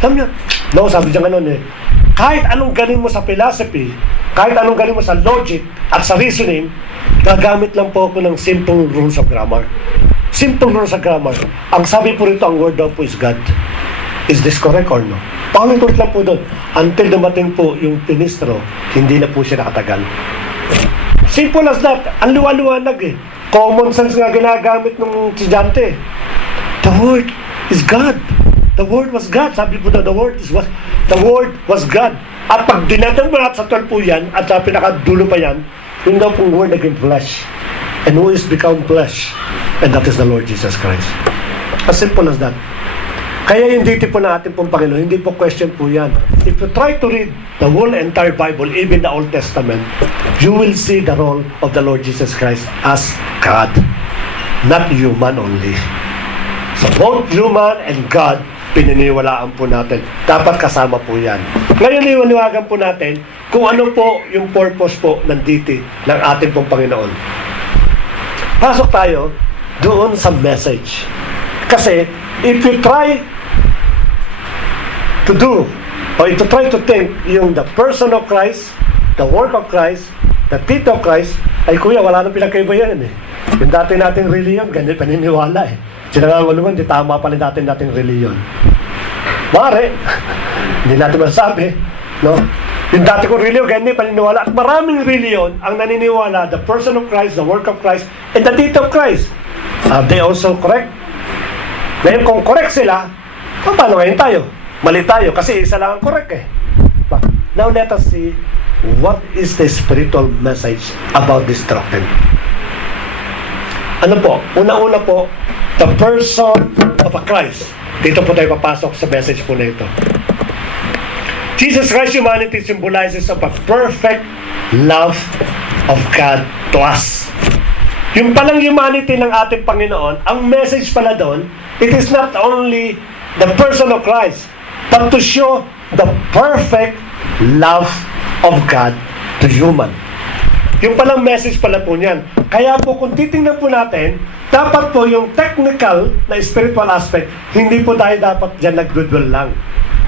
Sabi niya, no, sabi niya ganun eh. Kahit anong galing mo sa philosophy, kahit anong galing mo sa logic at sa reasoning, gagamit lang po ako ng simple rules of grammar. Simple rules of grammar. Ang sabi po rito, ang word daw po is God. Is this correct or no? Paulit-ulit lang po doon. Until dumating po yung ministro, hindi na po siya nakatagal. Simple as that. Ang liwanag eh. Common sense nga ginagamit ng estudyante. The word is God. The word was God. Sabi po daw, the word was God. At pag dinatang mo natin sa 12 po yan, at sa pinakadulo pa yan, yun daw pong word naging flesh. And who is become flesh? And that is the Lord Jesus Christ. As simple as that. Kaya yung duty po na ating pong Panginoon, hindi po question po yan. If you try to read the whole entire Bible, even the Old Testament, you will see the role of the Lord Jesus Christ as God, not human only. So both human and God, pininiwalaan po natin. Dapat kasama po yan. Ngayon, iwaniwagan po natin kung ano po yung purpose po ng duty ng ating pong Panginoon. Pasok tayo doon sa message. Kasi, if you try to do, or if you try to think yung the person of Christ, the work of Christ, the deed of Christ, ay kuya, wala nang pinagkaiba yan eh. Yung dati nating reliyon, ganyan paniniwala eh. Sinangangalungan, di tama pala nating reliyon. Mare, hindi natin masasabi, no? Yung dati kong reliyon, ganyan paniniwala. At maraming reliyon ang naniniwala, the person of Christ, the work of Christ, and the deed of Christ. Are they also correct? Ngayon, kung correct sila, paano ngayon tayo? Mali tayo, kasi isa lang ang correct eh. Now, let us see what is the spiritual message about this doctrine. Ano po? Una-una po, the person of a Christ. Dito po tayo papasok sa message po na ito. Jesus Christ's humanity symbolizes of a perfect love of God to us. Yung palang humanity ng ating Panginoon, ang message pala doon, it is not only the person of Christ, but to show the perfect love of God to human. Yung palang message pala po niyan. Kaya po kung titingnan po natin, dapat po yung technical na spiritual aspect, hindi po tayo dapat dyan nag-goodwill lang.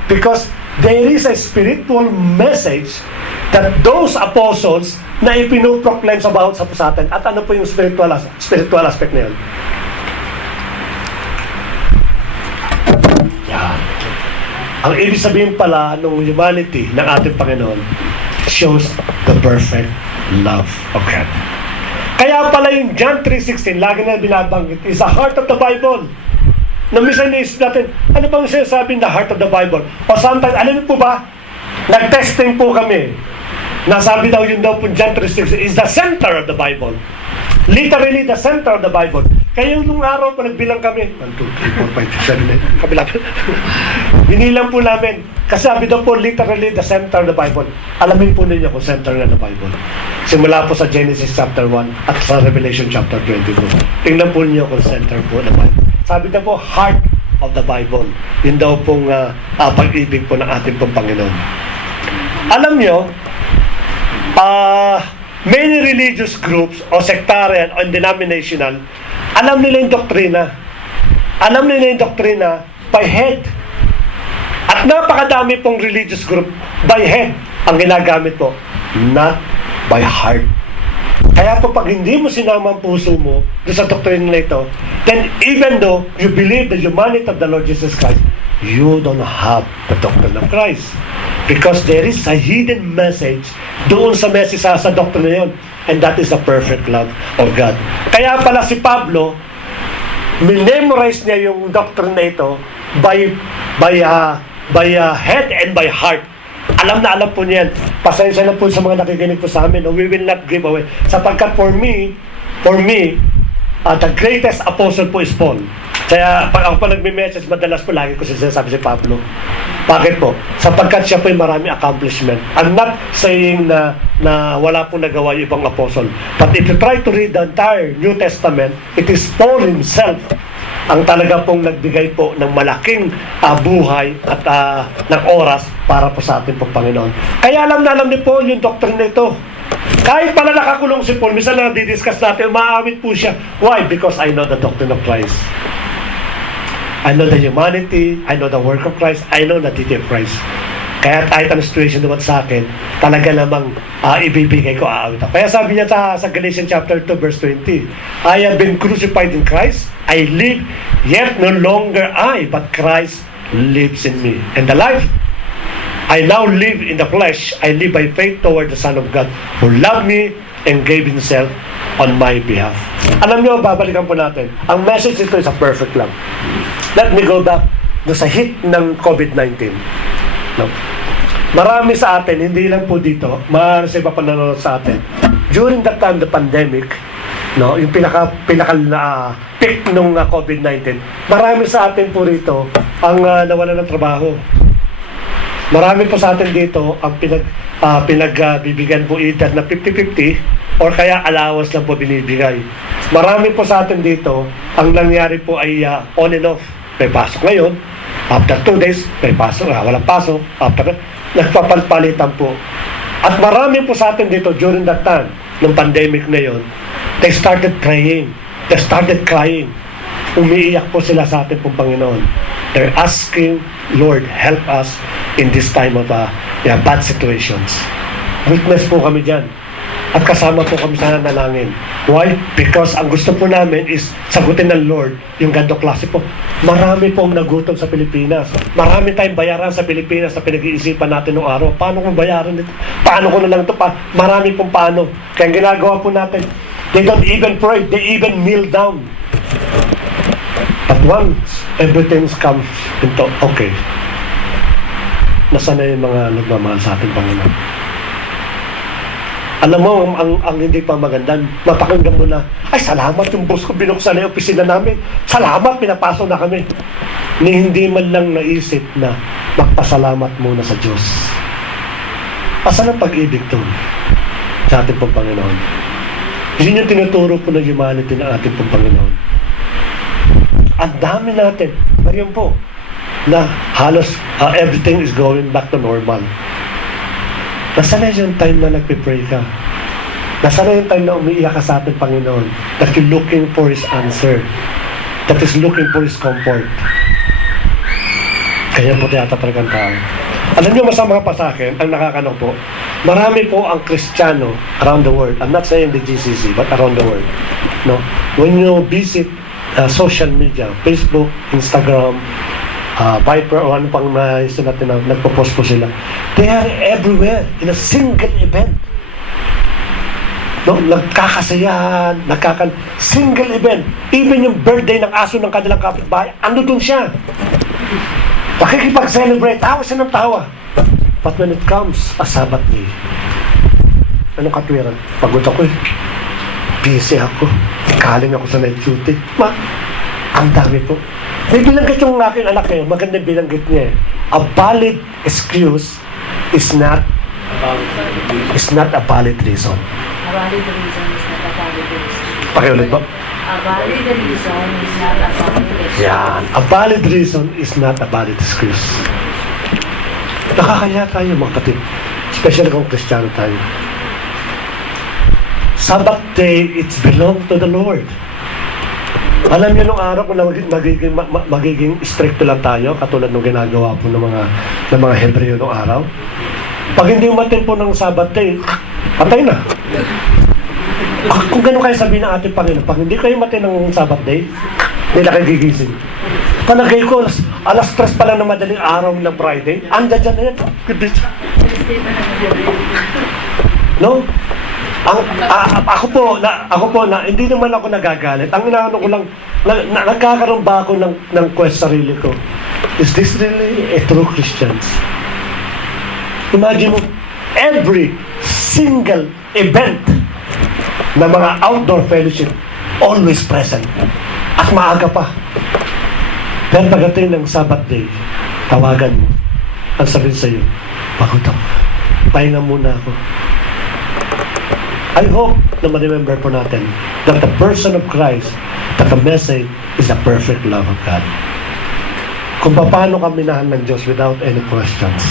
Because there is a spiritual message that those apostles na ipinoproclaim sa bawat sa atin. At ano po yung spiritual aspect na yun? Yan. Ang ibig sabihin pala ng humanity ng ating Panginoon shows the perfect love of God. Kaya pala yung John 3:16, lagi na binabanggit, is the heart of the Bible. Na minsan naisip natin, ano bang sinasabing the heart of the Bible? O sometimes, alam po ba, nag-testing po kami. Nasabi daw yun daw po John 3:16 is the center of the Bible. Literally the center of the Bible. Kaya nung araw pa nagbilang kami, 1, 2, 3, 4, 5, 6, 7, 8, kabila. Binilang po namin. Kasi sabi daw po literally the center of the Bible. Alamin po ninyo kung center na ng Bible. Simula po sa Genesis chapter 1 at sa Revelation chapter 22. Tingnan po ninyo kung center po ng Bible. Sabi daw po heart of the Bible. Yun daw pong pag-ibig po ng ating pong Panginoon. Alam nyo, many religious groups o sectarian o denominational, alam nila yung doktrina. Alam nila yung doktrina by head. At napakadami pong religious group by head ang ginagamit po, not by heart. Kaya po pag hindi mo sinama ang puso mo doon sa doktrina na ito, then even though you believe the humanity of the Lord Jesus Christ, you don't have the doctrine of Christ. Because there is a hidden message doon sa message sa doctrine na yun. And that is the perfect love of God. Kaya pala si Pablo, memorize niya yung doctrine na ito by head and by heart. Alam na alam po niyan. Pasensya na po sa mga nakikinig po sa amin. No? We will not give away. Sapagkat for me, For me, the greatest apostle po is Paul. Kaya pag ako pa nagme-message, madalas po lagi ko sinasabi si Pablo. Bakit po? Sapagkat siya po yung marami accomplishment. I'm not saying na wala pong nagawa yung ibang apostle. But if you try to read the entire New Testament, it is Paul himself ang talaga pong nagbigay po ng malaking buhay at ng oras para po sa ating pong Panginoon. Kaya alam na alam ni Paul yung doctrine na ito. Kahit pala nakakulong si Paul, minsan na didiscuss natin, umaawit po siya. Why? Because I know the doctrine of Christ. I know the humanity, I know the work of Christ, I know the deity of Christ. Kaya kahit ang situation naman sa akin, talaga namang ibibigay ko, aawit ako. Kaya sabi niya sa Galatians chapter 2 verse 20, I have been crucified in Christ, I live, yet no longer I, but Christ lives in me. And the life I now live in the flesh, I live by faith toward the Son of God, who loved me and gave Himself on my behalf. Alam niyo, babalikan po natin. Ang message ito is a perfect love. Let me go back sa hit ng COVID-19. No? Marami sa atin, hindi lang po dito, marami sa iba pa nanonood sa atin. During that time, the pandemic, no, yung pinaka peak nung COVID-19, marami sa atin po rito ang nawalan ng trabaho. Marami po sa atin dito ang pinagbibigyan po either na 50-50 or kaya allowance lang po binibigay. Marami po sa atin dito, ang nangyari po ay on and off. May pasok ngayon, after 2 days, may pasok, walang pasok, after, nagpapalitan po. At marami po sa atin dito during that time, ng pandemic na yon, they started praying, they started crying. Umiiyak po sila sa atin pong Panginoon. They're asking, Lord, help us in this time of bad situations. Witness po kami dyan. At kasama po kami sa nanalangin. Why? Because ang gusto po namin is sagutin ng Lord yung ganito klase po. Marami pong nagutom sa Pilipinas. Marami tayong bayaran sa Pilipinas na pinag-iisipan natin noong araw. Paano kong bayaran ito? Paano ko na lang ito? Marami pong paano. Kaya ginagawa po natin, they don't even pray. They even kneel down. But once everything comes into okay, nasaan na yung mga nagmamahal sa ating Panginoon? Alam mo, ang hindi pa maganda, mapakinggan mo na, ay salamat yung boss ko, binuksan na yung opisina namin. Salamat, pinapasok na kami. Ni hindi man lang naisip na magpasalamat muna sa Diyos. Asan ang pag-ibig to sa ating pong Panginoon? Yun yung tinuturo po ng humanity ng ating pong Panginoon. Ang dami natin, ngayon po, na halos everything is going back to normal. Nasaan na yung time na nagpipray ka? Nasaan na yung time na umiiyak ka sa ating Panginoon? That you're looking for His answer. That is looking for His comfort. Kaya po tiyatapag ang tao. Alam niyo, masama pa sa akin, ang nakakanong po, marami po ang Kristiyano around the world. I'm not saying the GCC, but around the world. No? When you visit social media, Facebook, Instagram, Viper o ano pang naisip natin na nagpo-post po sila, they are everywhere in a single event. No, nagkakasayahan, single event. Even yung birthday ng aso ng kanilang kapitbahay, ano dun siya? Nakikipag-celebrate, tawa siya ng tawa. But when it comes a Sabbath day, anong katwiran? Pagod ako eh. Busy ako. Kaling ako sa night duty. Ang dami po. May binanggit yung aking anak eh. Magandang binanggit niya eh. A valid excuse is not a valid reason. A valid reason is not a valid reason. Pakiulit ba? A valid reason is not a valid excuse. Yan. A valid reason is not a valid excuse. Nakakaya tayo mga kapatid. Especially kung Kristiyano tayo. Sabbath day, it's belong to the Lord. Alam niyo nung araw kung magiging stricto lang tayo, katulad nung ginagawa po ng mga Hebreo nung araw. Pag hindi umatin po ng Sabbath day, patay na. Kung gano'n kayo sabihin ng ating Panginoon, pag hindi kayo umatin ng Sabbath day, hindi na kayo gigising. Palagay ko, alas 3 pa lang ng madaling araw ng Friday, andyan dyan na yan. No? Ako po na hindi naman ako nagagalit. Ang inaano ko lang, nagkakaroon ba ako ng quest sa sarili ko? Is this really a true Christians? Imagine mo, every single event na mga outdoor fellowship, always present. At maaga pa. Pero pagdating ng Sabbath day, tawagan mo. Ang sabihin sa'yo, pagod ako. Pahinga muna ako. I hope na ma-remember po natin that the person of Christ, that the message is the perfect love of God. Kung paano ka minahal ng Diyos without any questions.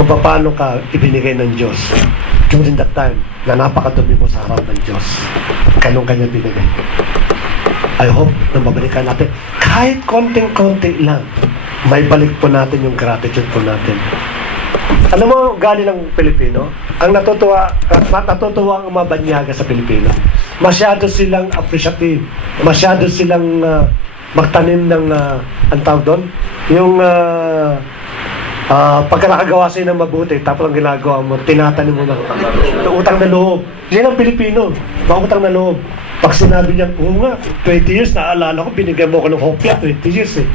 Kung paano ka ibinigay ng Diyos during that time na napakadumi mo sa harap ng Diyos. Kanong kanya binigay. I hope na mabalikan natin kahit konting-konti lang. May balik po natin yung gratitude po natin. Alam mo, galing ng Pilipino, ang natutuwa ang mga banyaga sa Pilipino. Masyado silang appreciative. Masyado silang magtanim ng, ang tawag doon, yung pagka nakagawa sa'yo ng mabuti, tapos ang ginagawa mo, tinatanim mo ng utang na loob. Yan ang Pilipino, mga utang na loob. Pag sinabi niya, oo nga, 20 years, naalala ko, binigyan mo ko ng hopya, 20 years eh.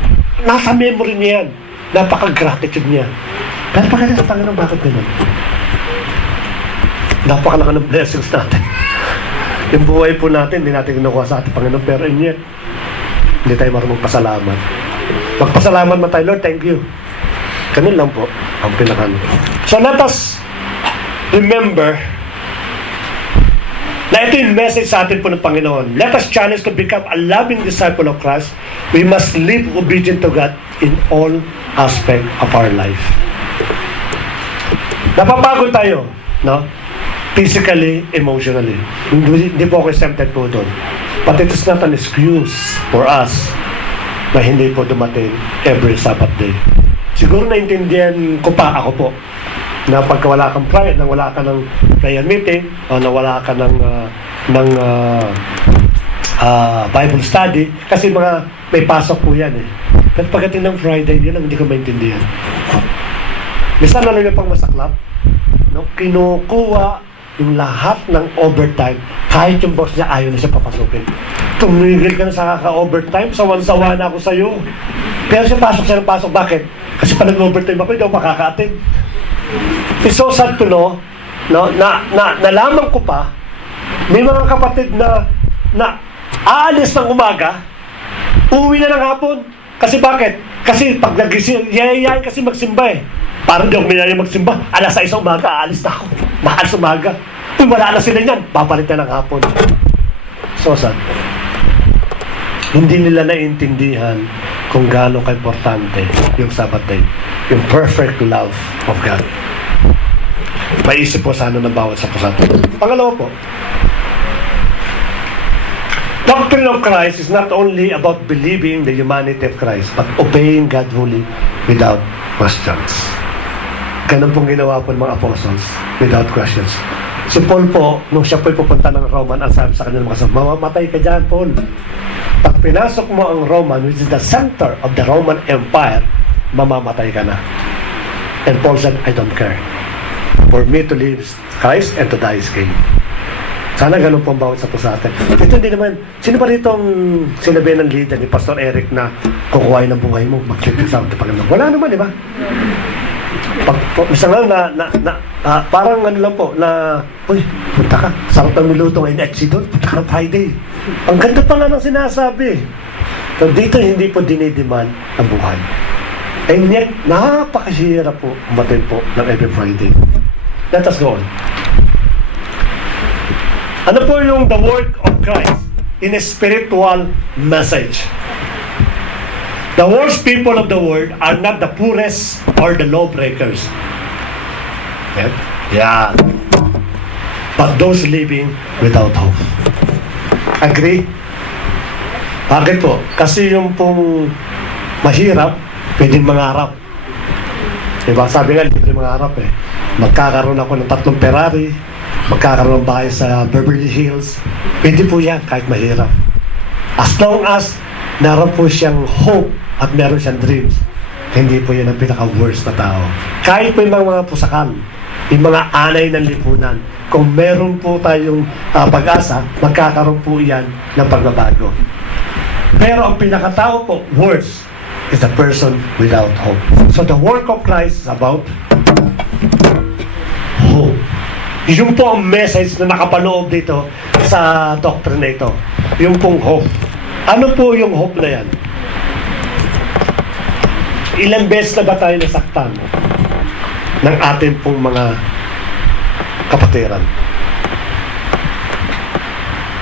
Nasa memory niya yan. Napaka-gratitude niya. Pero pagkakita sa Panginoon, bakit ganun? Napakalaki ng blessings natin. Yung buhay po natin, hindi natin kinukuha sa ating Panginoon, pero yet, hindi tayo marunong pasalamat. Magpasalamat mo tayo, Lord, thank you. Ganun lang po ang pinakano. So let us remember na ito yung message sa atin po ng Panginoon. Let us challenge to become a loving disciple of Christ. We must live obedient to God in all aspect of our life. Napapagod tayo, no? Physically, emotionally. Hindi po ako exempted po doon. But it is not an excuse for us na hindi po dumating every Sabbath day. Siguro naintindihan ko pa, ako po, na pagka wala kang prayer, nang wala ka ng prayer meeting, o na wala ka ng Bible study, kasi may pasok po yan eh. Pero pagdating ng Friday, yun ang hindi ko maintindihan. Minsan ano yung pang masaklap, no? Kinukuha yung lahat ng overtime, kahit yung boss niya ayaw na siya papasukin. Tumigil ka na sa kaka-overtime, sawan-sawa na ako sa'yo. Pero siya siya ng pasok, bakit? Kasi pa nag-overtime ako, hindi ako makaka-attend. It's so sad to know, no, nalaman ko pa, may mga kapatid na aalis ng umaga, uwi na ng hapon. Kasi bakit? Kasi pag nagising, yayayain kasi magsimba eh. Parang di ako mayayay magsimba. Alas 6 umaga, aalis na ako. Maalas umaga. Kung wala na sila niyan, papalit na ng hapon. So sad. Hindi nila naiintindihan kung gaano ka-importante yung Sabbath day. Yung perfect love of God. Maisip po sana ng bawat sa pusato. Pangalawa po, doctrine of Christ is not only about believing the humanity of Christ, but obeying God fully without questions. Ganun pong ginawa po ng mga apostles without questions. Si Paul po, nung siya po'y pupunta ng Roman, ang sabi sa kanya mga kasama, mamamatay ka dyan, Paul. Pag pinasok mo ang Roman, which is the center of the Roman Empire, mamamatay ka na. And Paul said, I don't care. For me to live is Christ and to die is gain. Sana ganun po ang bawat sa po sa atin. Ito hindi naman, sino ba rito ang sinabi ng leader ni Pastor Eric na kukuhain ng buhay mo, mag-click sa ating Panginoon? Wala naman, di ba? Isa nga parang ano lang po, na, uy, punta ka, sarap ng niluto ngayon, doon, punta ka ng Friday. Ang ganda pa nga ng sinasabi. So, dito hindi po dinidemand ang buhay. And yet, napakasihira po umatin po ng every Friday. Let us go on. Ano po yung the work of Christ in a spiritual message? The worst people of the world are not the poorest or the lawbreakers. Yeah. But those living without hope. Agree? Bakit po? Kasi yung pong mahirap, pwedeng mangarap. Diba? Sabi nga, libre mangarap eh. Magkakaroon ako ng 3 Ferrari, magkakaroon ng bahay sa Beverly Hills. Pwede po yan kahit mahirap. As long as naroon po siyang hope at meron siyang dreams, hindi po yan ang pinaka-worst na tao. Kahit po yung mga pusakal, yung mga anay ng lipunan, kung meron po tayong pag-asa, magkakaroon po yan ng pagbabago. Pero ang pinakatao po, worst, is a person without hope. So the work of Christ is about hope. Yung po ang message na nakapaloob dito sa doctrine na ito. Yung pong hope. Ano po yung hope na yan? Ilang beses na ba tayo nasaktan ng ating pong mga kapatiran?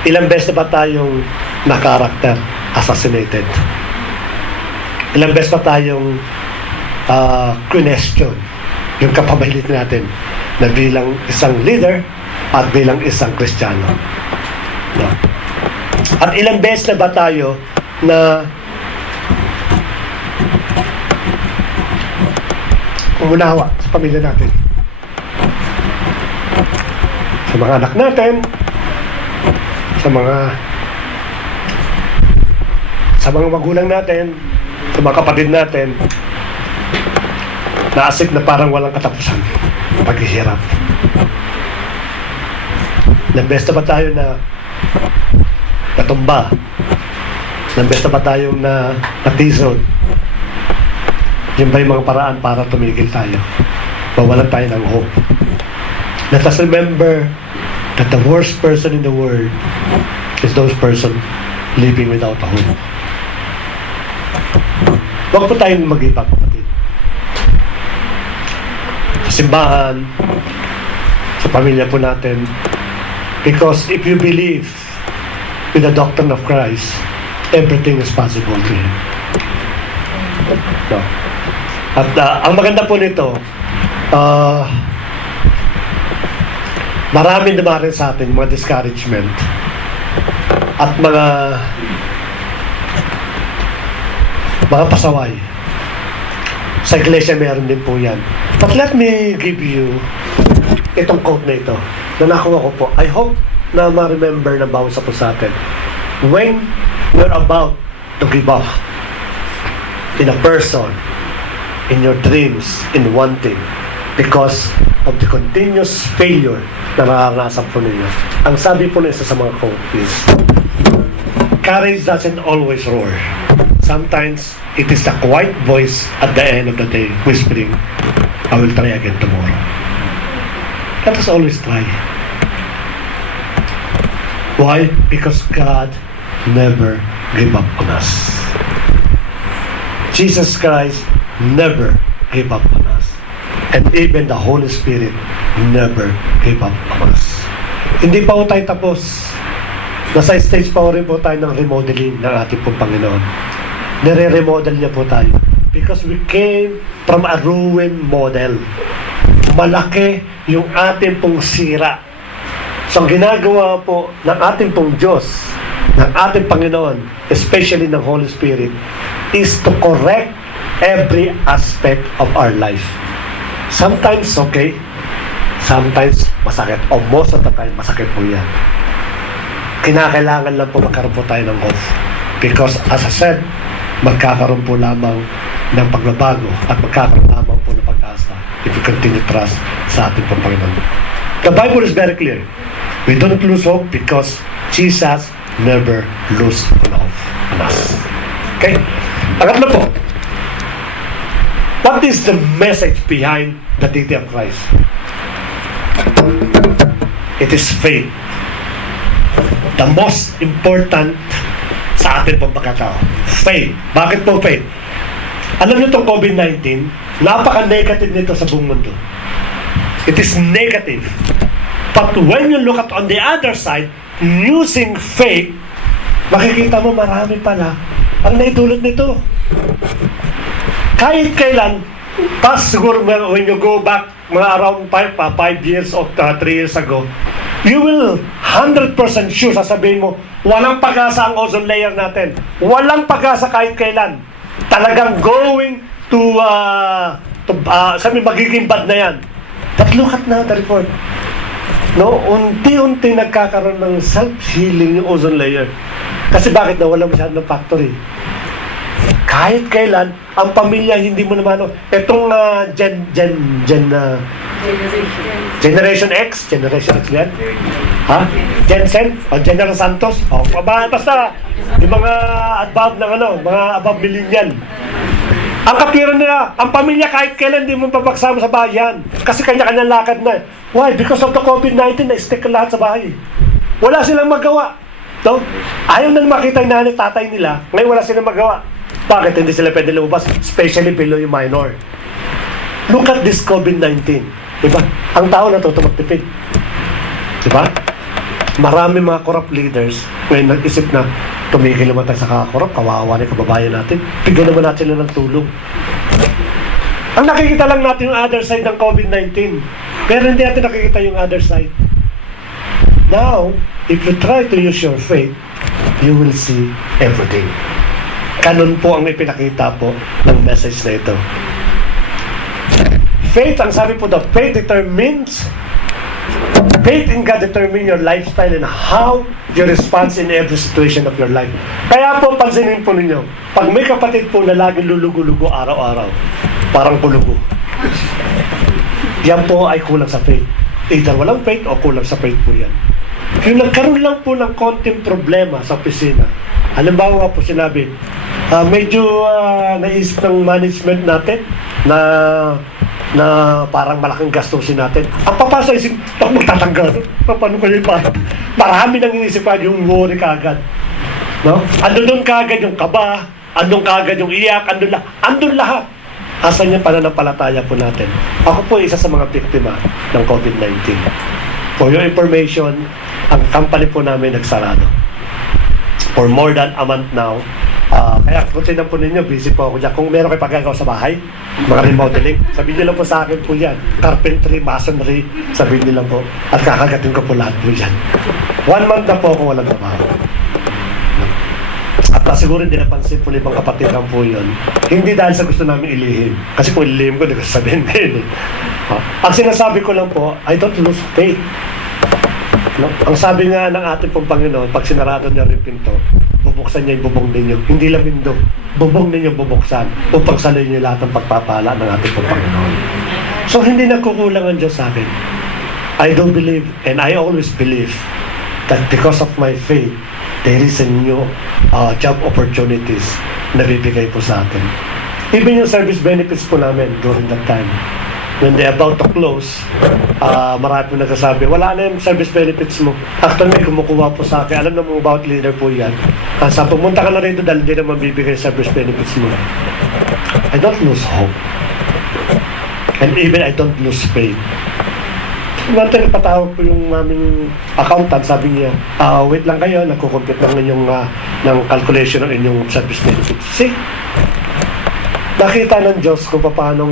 Ilang beses na ba tayong na-character assassinated? Ilang beses ba tayong question yung kapability natin na bilang isang leader at bilang isang Kristiyano? No? At ilang beses na ba tayo na umunawa sa pamilya natin, sa mga anak natin, sa mga magulang natin, sa mga kapatid natin, naasik na parang walang katapusan paghihirap. Nambes na ba tayo na natumba? Nambes na ba tayong natisod? Yun ba yung mga paraan para tumigil tayo? Mawalan tayo ng hope. Let us remember that the worst person in the world is those person living without a hope. Huwag po tayong mag-iba, kapatid. Sa simbahan, sa pamilya po natin, because if you believe with the doctrine of Christ, everything is possible to Him. No. At ang maganda po nito, maraming dumarin sa atin mga discouragement at mga pasaway. Sa iglesia meron din po yan. But let me give you itong quote na ito na nakuha ko po. I hope na ma-remember na bawat sa po sa atin. When you're about to give up in a person, in your dreams, in one thing, because of the continuous failure na nararanasan po ninyo. Ang sabi po na isa sa mga quote is, courage doesn't always roar. Sometimes, it is the quiet voice at the end of the day whispering, I will try again tomorrow. Let us always try. Why? Because God never gave up on us. Jesus Christ never gave up on us. And even the Holy Spirit never gave up on us. Hindi pa po tayo tapos. Nasa stage pa rin po tayo ng remodeling ng ating pong Panginoon. Nire-remodel niya po tayo. Because we came from a ruined model. Malaki yung ating pong sira. So, ang ginagawa po ng ating pong Diyos, ng ating Panginoon, especially ng Holy Spirit, is to correct every aspect of our life. Sometimes okay, sometimes masakit, o most of the time masakit po yan. Kinakailangan lang po magkaroon po tayo ng hope. Because as I said, magkakaroon po lamang ng pagbabago at magkakaroon lamang po ng pag-asa if we continue trust sa ating pong Panginoon. The Bible is very clear. We don't lose hope because Jesus never lose hope on us. Okay? Pangatlo po, what is the message behind the deity of Christ? It is faith. The most important sa atin pong pagkatao. Faith. Bakit po faith? Alam niyo itong COVID-19, napaka-negative nito sa buong mundo. It is negative. But when you look at on the other side, using faith, makikita mo marami pala ang naidulot nito. Kahit kailan, pas siguro when you go back mga around 5 years or 3 years ago, you will 100% sure sasabihin mo, walang pag-asa ang ozone layer natin. Walang pag-asa kahit kailan. Talagang going to sabi magiging bad na yan. But look at now the report. No, unti-unti nagkakaroon ng self-healing yung ozone layer. Kasi bakit na wala masyadong factory? Kahit kailan, ang pamilya hindi mo naman, etong Generation X yan? Ha? Jensen? O General Santos? O, basta, yung mga above ng mga above millennial. Ang katwiran nila, ang pamilya kahit kailan hindi mo papagsama sa bayan. Kasi kanya-kanyang lakad na. Why? Because of the COVID-19, na-stick lahat sa bahay. Wala silang magawa. No? Ayaw na makita yung nanay, tatay nila. Ngayon wala silang magawa. Bakit hindi sila pwede lumabas? Especially below yung minor. Look at this COVID-19. Diba? Ang tao natuto magtipid. Diba? Marami mga corrupt leaders ngayon nag-isip na tumigil naman tayo sa kakakorrupt, kawawa na yung kababayan natin. Bigyan naman natin sila ng tulong. Ang nakikita lang natin yung other side ng COVID-19. Pero hindi natin nakikita yung other side. Now, if you try to use your faith, you will see everything. Ganun po ang ipinakita po ng message na ito. Faith, ang sabi po daw, faith in God determine your lifestyle and how you respond in every situation of your life. Kaya po, pansinin po ninyo, pag may kapatid po na lagi lulugo-lugo araw-araw, parang pulugo, yan po ay kulang sa faith. Either walang faith o kulang sa faith po yan. Yung nagkaroon lang po ng konting problema sa opisina, halimbawa po sinabi, medyo naisip ng management natin na parang malaking gastusin natin. Ang papasa isip, ako magtatanggal. Paano ko yun pa? Marami nang inisip yung worry kagad. No? Andun doon kagad yung kaba, andun kagad yung iyak, andun lahat. Asan yung pananampalataya po natin? Ako po isa sa mga biktima ng COVID-19. For your information, ang company po namin nagsarado. For more than a month now, kaya kung sinan po ninyo, busy po ako dyan. Kung meron kayo pagkagawa sa bahay, mga remodeling, sabihin nyo lang po sa akin po yan. Carpentry, masonry, sabihin nyo lang po. At kakagatin ko po lahat po yan. 1 month na po akong walang trabaho. At siguro hindi napansin po ng ibang kapatiran po yun. Hindi dahil sa gusto namin ilihim. Kasi kung ilihim ko, hindi ko sasabihin din. Ang sinasabi ko lang po, I don't lose faith. No? Ang sabi nga ng ating pong Panginoon, pag sinarado niya rin pinto, bubuksan niya yung bubong ninyo. Hindi lang window, bubong ninyo bubuksan upang salay niyo lahat ng pagpapala ng ating pong Panginoon. So hindi nagkukulang ang Diyos sa akin. I do believe and I always believe that because of my faith, there is a new job opportunities na bibigay po sa atin. Even yung service benefits po namin during that time. When they're about to close, marami po nagsasabi, wala na yung service benefits mo. Actually, may kumukuha po sa akin. Alam na mo about leader po yan. Sa pumunta ka na rito dahil hindi naman bibigay service benefits mo. I don't lose hope. And even I don't lose faith. Nante nagpatawag po yung aming accountant, sabi niya, wait lang kayo, nagkukompute ng inyong ng calculation ng inyong service benefits. See? Nakita ng Diyos kung paano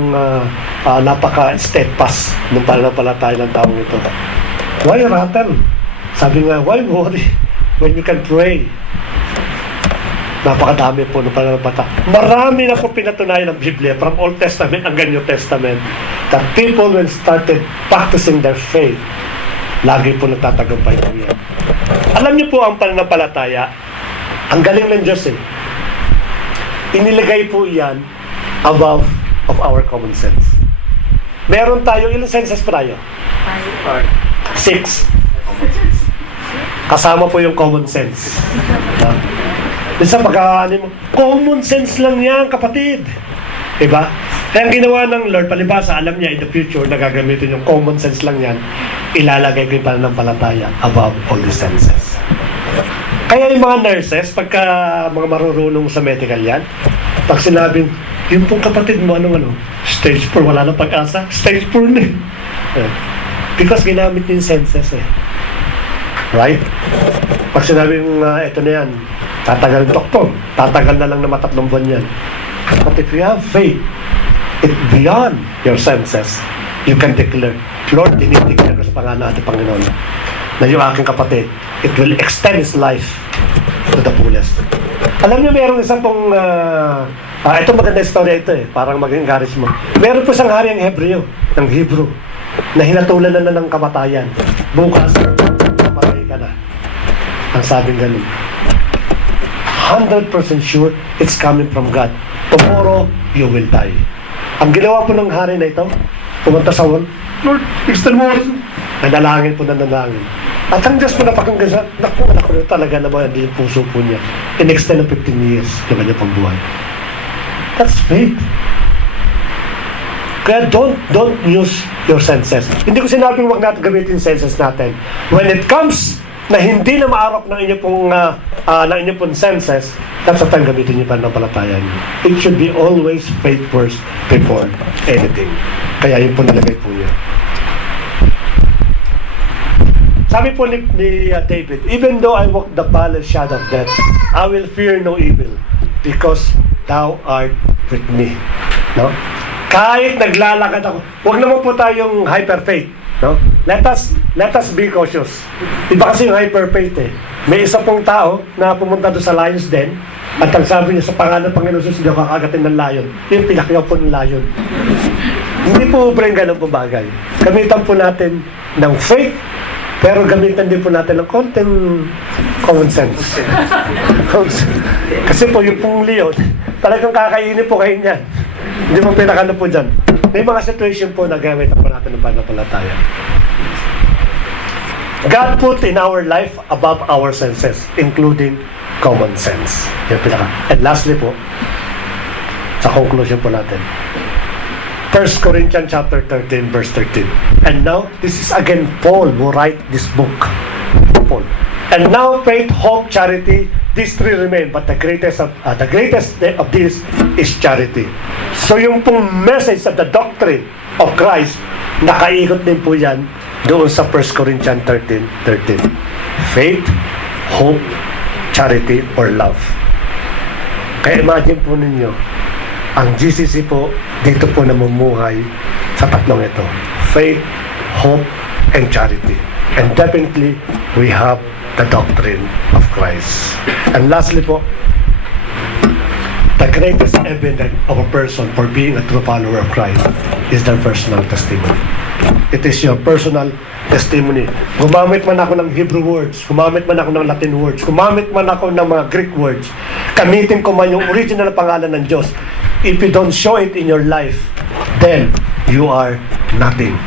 napaka-steadfast ng pananampalataya ng taong ito. Why rattle? Sabi nga, why worry when you can pray? Napakadami po ng pananampalataya. Marami na po pinatunayan ng Biblia from Old Testament hanggang New Testament that people when started practicing their faith, lagi po nagtatagumpay po yan. Alam niyo po ang pananampalataya, ang galing ng Diyos eh. Inilagay po yan above of our common sense. Meron tayo, ilang senses pa tayo? 6. Kasama po yung common sense. Isa common sense lang yan, kapatid. Diba? Kaya ang ginawa ng Lord, palibasa, alam niya in the future na gagamitin yung common sense lang yan, ilalagay ko yung pananampalataya above all the senses. Kaya yung mga nurses, pagka mga marurunong sa medical yan, pag sinabing, yung pong kapatid mo, stage 4, wala nang pag-asa, stage 4 na. Because ginamit yung senses eh. Right? Pag sinabing, ito na yan, tatagal ng doktor, tatagal na lang na 3 buwan yan. But if you have faith, it beyond your senses, you can declare, Lord, dinideclare ko sa pangalan natin Panginoon na yung aking kapatid, it will extend his life to the fullest. Alam niyo, mayroong isang pong ito maganda istorya ito eh, parang mag-encourage mo. Meron po isang hari ng Hebrew na hinatulan na ng kamatayan. Bukas, patay ka na. Ang sabing ganun, 100% sure it's coming from God. Tomorrow, you will die. Ang ginawa po ng hari na ito, pumunta sa wall, Lord, extend mo. Nanalangin po. At ang Diyos po napakinggan siya, naku talaga naman yung puso po niya. In-extend ng 15 years, yung kanyang pagbuhay. That's faith. Kaya don't use your senses. Hindi ko sinabing huwag natin gamitin senses natin. When it comes na hindi na maarap ng inyong pong senses, that's the time gamitin niyo pananampalataya niyo. It should be always faith first before anything. Kaya yun po nalagay po niya. Sabi po ni David, even though I walk the valley shadow of death, I will fear no evil because thou art with me. No? Kahit naglalakad ako, huwag naman po tayong hyper faith. No? Let us be cautious. Iba kasi yung hyper faith eh. May isa pong tao na pumunta doon sa Lions Den at ang sabi niya sa pangalan ng Panginoon Jesus, hindi ako kakagatin ng lion. Yung pinakyaw po ng lion. Hindi po ubra yung ganun po bagay. Gamitan po natin ng faith, pero gamitan din po natin ng konting common sense. Kasi po yung pong leon, talagang kakainin po kayo niyan. Hindi mo pinakano po dyan. May mga situation po na gamitan po natin ng pananampalataya. God put in our life above our senses, including common sense. Yung pinaka. And lastly po, sa conclusion po natin, 1 Corinthians chapter 13, verse 13. And now, this is again Paul who write this book. Paul. And now, faith, hope, charity, these three remain, but the greatest of these is charity. So yung pong message of the doctrine of Christ, nakaikot din po yan doon sa 1 Corinthians 13:13. Faith, hope, charity, or love. Kaya imagine po ninyo, ang GCC po, dito po namumuhay sa tatlong ito. Faith, hope, and charity. And definitely, we have the doctrine of Christ. And lastly po, the greatest evidence of a person for being a true follower of Christ is their personal testimony. It is your personal testimony. Gumamit man ako ng Hebrew words, gumamit man ako ng Latin words, gumamit man ako ng mga Greek words, gamitin ko man yung original na pangalan ng Diyos. If you don't show it in your life, then you are nothing.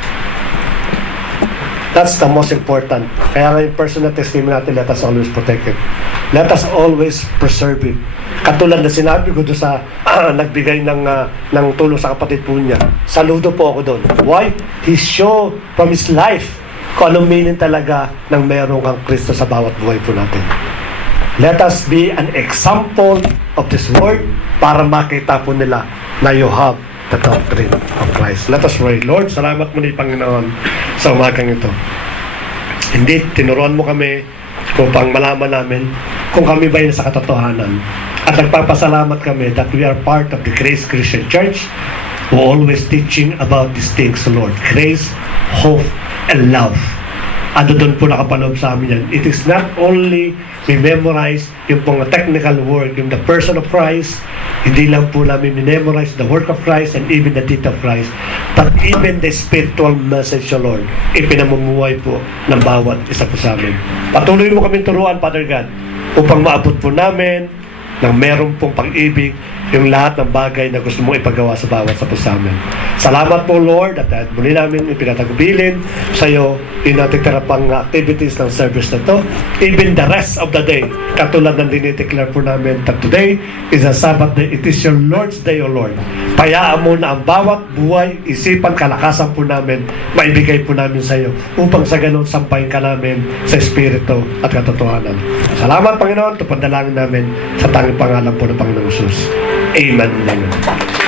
That's the most important. Kaya nga yung personal testimony natin, let us always protect it. Let us always preserve it. Katulad na sinabi ko doon sa nagbigay ng tulong sa kapatid po niya. Saludo po ako doon. Why? He showed from his life kung anong meaning talaga ng meron kang Kristo sa bawat buhay po natin. Let us be an example of this word para makita po nila na you have the doctrine of Christ. Let us pray. Lord, salamat muli Panginoon sa umagang ito. Hindi, tinuruan mo kami upang malaman namin kung kami ba yun sa katotohanan. At nagpapasalamat kami that we are part of the Grace Christian Church who always teaching about these things, Lord. Grace, hope, and love. Ano doon po nakapaloob sa amin yan. It is not only we memorize yung pong technical word, yung the person of Christ, hindi lang po namin memorize the work of Christ and even the deed of Christ, but even the spiritual message of Lord, ipinamumuhay po ng bawat isa po sa amin. Patuloy mo kami turuan, Father God, upang maabot po namin ng meron pong pag-ibig yung lahat ng bagay na gusto mong ipagawa sa bawat sa po sa amin. Salamat po, Lord, at muli namin ipinatagubilin sa iyo yung natitira pang activities ng service na to, even the rest of the day, katulad ng dinideclare po namin that today is a Sabbath day. It is your Lord's day, O Lord. Payaan mo na ang bawat buhay, isipan, kalakasan po namin, maibigay po namin sa iyo upang sa ganun sampayin ka namin sa Espiritu at katotohanan. Salamat, Panginoon. Ito pandalangin namin sa tanging pangalan po ng Panginoon Jesus. Amen. Amen.